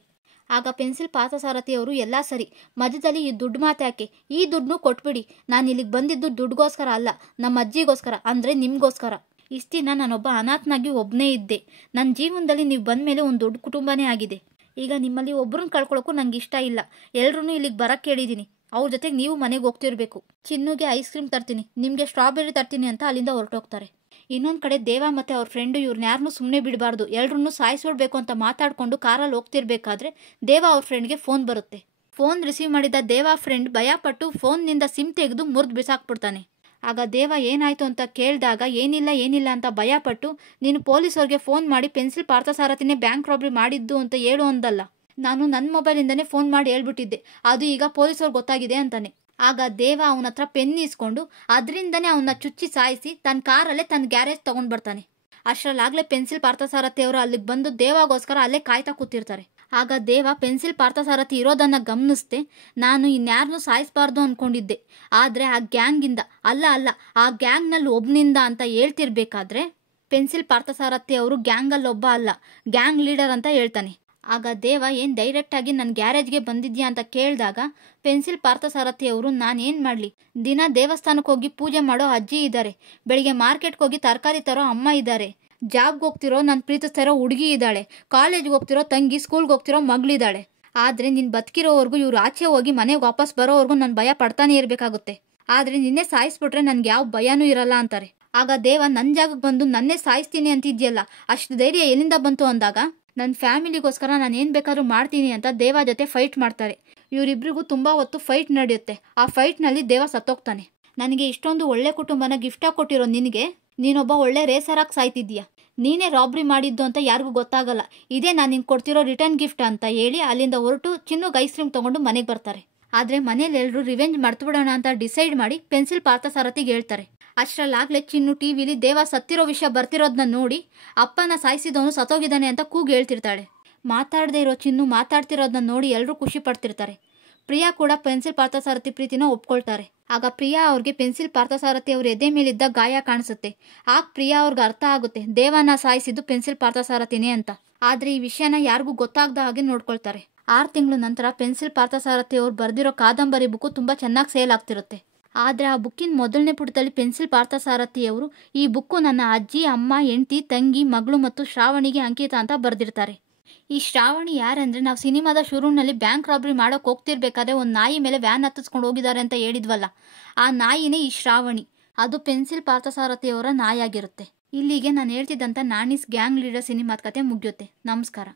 ಆಗ ಪೆನ್ಸಿಲ್ ಪಾರ್ಥಸಾರಥಿಯವರು ಎಲ್ಲ ಸರಿ, ಮಧ್ಯದಲ್ಲಿ ಈ ದುಡ್ಡು ಮಾತಾಕೆ, ಈ ದುಡ್ಡನ್ನು ಕೊಟ್ಬಿಡಿ, ನಾನು ಇಲ್ಲಿಗೆ ಬಂದಿದ್ದು ದುಡ್ಡುಗೋಸ್ಕರ ಅಲ್ಲ, ನಮ್ಮ ಅಜ್ಜಿಗೋಸ್ಕರ, ಅಂದರೆ ನಿಮಗೋಸ್ಕರ. ಇಷ್ಟು ದಿನ ನಾನೊಬ್ಬ ಅನಾಥನಾಗಿ ಒಬ್ಬನೇ ಇದ್ದೆ. ನನ್ನ ಜೀವನದಲ್ಲಿ ನೀವು ಬಂದ ಮೇಲೆ ಒಂದು ದೊಡ್ಡ ಕುಟುಂಬನೇ ಆಗಿದೆ. ಈಗ ನಿಮ್ಮಲ್ಲಿ ಒಬ್ಬರನ್ನ ಕಳ್ಕೊಳ್ಳೋಕ್ಕೂ ನಂಗೆ ಇಷ್ಟ ಇಲ್ಲ. ಎಲ್ಲರೂ ಇಲ್ಲಿಗೆ ಬರೋಕ್ಕೆ ಹೇಳಿದ್ದೀನಿ. ಅವ್ರ ಜೊತೆಗೆ ನೀವು ಮನೆಗೆ ಹೋಗ್ತಿರ್ಬೇಕು. ಚಿನ್ನುಗೆ ಐಸ್ ಕ್ರೀಮ್ ತರ್ತೀನಿ, ನಿಮಗೆ ಸ್ಟ್ರಾಬೆರಿ ತರ್ತೀನಿ ಅಂತ ಅಲ್ಲಿಂದ ಹೊರಟೋಗ್ತಾರೆ. ಇನ್ನೊಂದು ಕಡೆ ದೇವ ಮತ್ತು ಅವ್ರ ಫ್ರೆಂಡು ಇವ್ರನ್ನ ಯಾರನ್ನೂ ಸುಮ್ಮನೆ ಬಿಡಬಾರ್ದು, ಎಲ್ಲರನ್ನೂ ಸಾಯಿಸ್ಬಿಡ್ಬೇಕು ಅಂತ ಮಾತಾಡಿಕೊಂಡು ಕಾರಲ್ಲಿ ಹೋಗ್ತಿರ್ಬೇಕಾದ್ರೆ ದೇವ ಅವ್ರ ಫ್ರೆಂಡ್ಗೆ ಫೋನ್ ಬರುತ್ತೆ. ಫೋನ್ ರಿಸೀವ್ ಮಾಡಿದ ದೇವ ಫ್ರೆಂಡ್ ಭಯಪಟ್ಟು ಫೋನ್ನಿಂದ ಸಿಮ್ ತೆಗೆದು ಮುರಿದು ಬಿಸಾಕ್ಬಿಡ್ತಾನೆ. ಆಗ ದೇವ ಏನಾಯಿತು ಅಂತ ಕೇಳಿದಾಗ ಏನಿಲ್ಲ ಅಂತ ಭಯಪಟ್ಟು, ನೀನು ಪೊಲೀಸವ್ರಿಗೆ ಫೋನ್ ಮಾಡಿ ಪೆನ್ಸಿಲ್ ಪಾರ್ಥಸಾರಥಿನೇ ಬ್ಯಾಂಕ್ ರಾಬ್ರಿ ಮಾಡಿದ್ದು ಅಂತ ಹೇಳು ಅಂದಲ್ಲ, ನಾನು ನನ್ನ ಮೊಬೈಲಿಂದನೇ ಫೋನ್ ಮಾಡಿ ಹೇಳ್ಬಿಟ್ಟಿದ್ದೆ, ಅದು ಈಗ ಪೊಲೀಸವ್ರಿಗೆ ಗೊತ್ತಾಗಿದೆ ಅಂತಾನೆ. ಆಗ ದೇವ ಅವನ ಹತ್ರ ಪೆನ್ ಇಸ್ಕೊಂಡು ಅದರಿಂದನೇ ಅವನ್ನ ಚುಚ್ಚಿ ಸಾಯಿಸಿ ತನ್ನ ಕಾರಲ್ಲೇ ತನ್ನ ಗ್ಯಾರೇಜ್ ತೊಗೊಂಡು ಬರ್ತಾನೆ. ಅಷ್ಟರಲ್ಲಾಗಲೇ ಪೆನ್ಸಿಲ್ ಪಾರ್ಥಸಾರಥಿ ಅವರು ಅಲ್ಲಿಗೆ ಬಂದು ದೇವಾಗೋಸ್ಕರ ಅಲ್ಲೇ ಕಾಯ್ತಾ ಕೂತಿರ್ತಾರೆ. ಆಗ ದೇವ ಪೆನ್ಸಿಲ್ ಪಾರ್ಥಸಾರಥಿ ಇರೋದನ್ನು ಗಮನಿಸ್ದೆ, ನಾನು ಇನ್ಯಾರನ್ನೂ ಸಾಯಿಸಬಾರ್ದು ಅಂದ್ಕೊಂಡಿದ್ದೆ, ಆದರೆ ಆ ಗ್ಯಾಂಗಿಂದ ಅಲ್ಲ ಆ ಗ್ಯಾಂಗ್ನಲ್ಲಿ ಒಬ್ಬನಿಂದ ಅಂತ ಹೇಳ್ತಿರ್ಬೇಕಾದ್ರೆ ಪೆನ್ಸಿಲ್ ಪಾರ್ಥಸಾರಥಿ ಅವರು ಗ್ಯಾಂಗಲ್ಲಿ ಒಬ್ಬ ಅಲ್ಲ, ಗ್ಯಾಂಗ್ ಲೀಡರ್ ಅಂತ ಹೇಳ್ತಾನೆ. ಆಗ ದೇವ ಏನು ಡೈರೆಕ್ಟಾಗಿ ನನ್ನ ಗ್ಯಾರೇಜ್ಗೆ ಬಂದಿದ್ಯಾ ಅಂತ ಕೇಳಿದಾಗ ಪೆನ್ಸಿಲ್ ಪಾರ್ಥಸಾರಥಿ ಅವರು, ನಾನೇನು ಮಾಡಲಿ, ದಿನ ದೇವಸ್ಥಾನಕ್ಕೆ ಹೋಗಿ ಪೂಜೆ ಮಾಡೋ ಅಜ್ಜಿ ಇದ್ದಾರೆ, ಬೆಳಿಗ್ಗೆ ಮಾರ್ಕೆಟ್ಗೆ ಹೋಗಿ ತರಕಾರಿ ತರೋ ಅಮ್ಮ ಇದ್ದಾರೆ, ಜಾಬ್ಗೆ ಹೋಗ್ತಿರೋ ನಾನು ಪ್ರೀತಿಸ್ತಾ ಇರೋ ಹುಡುಗಿ ಇದ್ದಾಳೆ, ಕಾಲೇಜ್ಗೆ ಹೋಗ್ತಿರೋ ತಂಗಿ, ಸ್ಕೂಲ್ಗೆ ಹೋಗ್ತಿರೋ ಮಗಳಿದ್ದಾಳೆ. ಆದರೆ ನೀನು ಬದುಕಿರೋವರೆಗೂ ಇವ್ರು ಆಚೆ ಹೋಗಿ ಮನೆಗೆ ವಾಪಸ್ ಬರೋವರೆಗೂ ನಾನು ಭಯ ಪಡ್ತಾನೆ ಇರಬೇಕಾಗುತ್ತೆ. ಆದರೆ ನಿನ್ನೆ ಸಾಯಿಸ್ಬಿಟ್ರೆ ನನಗೆ ಯಾವ ಭಯನೂ ಇರಲ್ಲ ಅಂತಾರೆ. ಆಗ ದೇವ ನನ್ನ ಜಾಗಕ್ಕೆ ಬಂದು ನನ್ನೇ ಸಾಯಿಸ್ತೀನಿ ಅಂತಿದ್ಯಲ್ಲ, ಅಷ್ಟು ಧೈರ್ಯ ಎಲ್ಲಿಂದ ಬಂತು ಅಂದಾಗ, ನನ್ನ ಫ್ಯಾಮಿಲಿಗೋಸ್ಕರ ನಾನು ಏನು ಬೇಕಾದ್ರೂ ಮಾಡ್ತೀನಿ ಅಂತ ದೇವ ಜೊತೆ ಫೈಟ್ ಮಾಡ್ತಾರೆ. ಇವರಿಬ್ರಿಗೂ ತುಂಬ ಹೊತ್ತು ಫೈಟ್ ನಡೆಯುತ್ತೆ. ಆ ಫೈಟ್ನಲ್ಲಿ ದೇವ ಸತ್ತೋಗ್ತಾನೆ. ನನಗೆ ಇಷ್ಟೊಂದು ಒಳ್ಳೆ ಕುಟುಂಬನ ಗಿಫ್ಟಾಗಿ ಕೊಟ್ಟಿರೋ ನಿನಗೆ, ನೀನೊಬ್ಬ ಒಳ್ಳೆ ರೇಸರಾಗಿ ಸಾಯ್ತಿದ್ದೀಯ, ನೀನೇ ರಾಬ್ರಿ ಮಾಡಿದ್ದು ಅಂತ ಯಾರಿಗೂ ಗೊತ್ತಾಗಲ್ಲ, ಇದೇ ನಾನು ನಿನ್ಗೆ ಕೊಡ್ತಿರೋ ರಿಟರ್ನ್ ಗಿಫ್ಟ್ ಅಂತ ಹೇಳಿ ಅಲ್ಲಿಂದ ಹೊರಟು ಚಿನ್ನುಗೆ ಐಸ್ ಕ್ರೀಮ್ ತೊಗೊಂಡು ಮನೆಗೆ ಬರ್ತಾರೆ. ಆದರೆ ಮನೇಲಿ ಎಲ್ಲರೂ ರಿವೆಂಜ್ ಮಾಡ್ತುಬಿಡೋಣ ಅಂತ ಡಿಸೈಡ್ ಮಾಡಿ ಪೆನ್ಸಿಲ್ ಪಾರ್ಥಸಾರಥಿಗೆ ಹೇಳ್ತಾರೆ. ಅಷ್ಟರಲ್ಲಾಗಲೇ ಚಿನ್ನು ಟಿವಿಲಿ ದೇವ ಸತ್ತಿರೋ ವಿಷಯ ಬರ್ತಿರೋದನ್ನ ನೋಡಿ ಅಪ್ಪನ ಸಾಯಿಸಿದವನು ಸತ್ತೋಗಿದ್ದಾನೆ ಅಂತ ಕೂಗಿ ಹೇಳ್ತಿರ್ತಾಳೆ. ಮಾತಾಡದೇ ಇರೋ ಚಿನ್ನು ಮಾತಾಡ್ತಿರೋದನ್ನ ನೋಡಿ ಎಲ್ಲರೂ ಖುಷಿ ಪಡ್ತಿರ್ತಾರೆ. ಪ್ರಿಯಾ ಕೂಡ ಪೆನ್ಸಿಲ್ ಪಾರ್ಥಸಾರಥಿ ಪ್ರೀತಿನ ಒಪ್ಕೊಳ್ತಾರೆ. ಆಗ ಪ್ರಿಯಾ ಅವ್ರಿಗೆ ಪೆನ್ಸಿಲ್ ಪಾರ್ಥಸಾರಥಿ ಅವ್ರ ಎದೆ ಮೇಲಿದ್ದ ಗಾಯ ಕಾಣಿಸುತ್ತೆ. ಆಗ ಪ್ರಿಯಾ ಅವ್ರಿಗೆ ಅರ್ಥ ಆಗುತ್ತೆ ದೇವನ ಸಾಯಿಸಿದ್ದು ಪೆನ್ಸಿಲ್ ಪಾರ್ಥಸಾರಥಿನೇ ಅಂತ. ಆದರೆ ಈ ವಿಷಯನ ಯಾರಿಗೂ ಗೊತ್ತಾಗದ ಹಾಗೆ ನೋಡ್ಕೊಳ್ತಾರೆ. 6 ತಿಂಗಳ ನಂತರ ಪೆನ್ಸಿಲ್ ಪಾರ್ಥಸಾರಥಿ ಅವ್ರು ಬರೆದಿರೋ ಕಾದಂಬರಿ ಬುಕ್ಕು ತುಂಬ ಚೆನ್ನಾಗಿ ಸೇಲ್ ಆಗ್ತಿರುತ್ತೆ. ಆದರೆ ಆ ಬುಕ್ಕಿನ ಮೊದಲನೇ ಪುಟದಲ್ಲಿ ಪೆನ್ಸಿಲ್ ಪಾರ್ಥಸಾರಥಿಯವರು, ಈ ಬುಕ್ಕು ನನ್ನ ಅಜ್ಜಿ, ಅಮ್ಮ, ಹೆಂಡತಿ, ತಂಗಿ, ಮಗಳು ಮತ್ತು ಶ್ರಾವಣಿಗೆ ಅಂಕಿತ ಅಂತ ಬರೆದಿರ್ತಾರೆ. ಈ ಶ್ರಾವಣಿ ಯಾರಂದರೆ, ನಾವು ಸಿನಿಮಾದ ಶುರುವಿನಲ್ಲಿ ಬ್ಯಾಂಕ್ ರಾಬ್ರಿ ಮಾಡೋಕೆ ಹೋಗ್ತಿರ್ಬೇಕಾದ್ರೆ ಒಂದು ನಾಯಿ ಮೇಲೆ ವ್ಯಾನ್ ಹತ್ತಿಸ್ಕೊಂಡು ಹೋಗಿದ್ದಾರೆ ಅಂತ ಹೇಳಿದ್ವಲ್ಲ, ಆ ನಾಯಿನೇ ಈ ಶ್ರಾವಣಿ. ಅದು ಪೆನ್ಸಿಲ್ ಪಾರ್ಥಸಾರಥಿಯವರ ನಾಯಿಯಾಗಿರುತ್ತೆ. ಇಲ್ಲಿಗೆ ನಾನು ಹೇಳ್ತಿದ್ದಂಥ ನಾನೀಸ್ ಗ್ಯಾಂಗ್ ಲೀಡರ್ ಸಿನಿಮಾದ ಕತೆ ಮುಗಿಯುತ್ತೆ. ನಮಸ್ಕಾರ.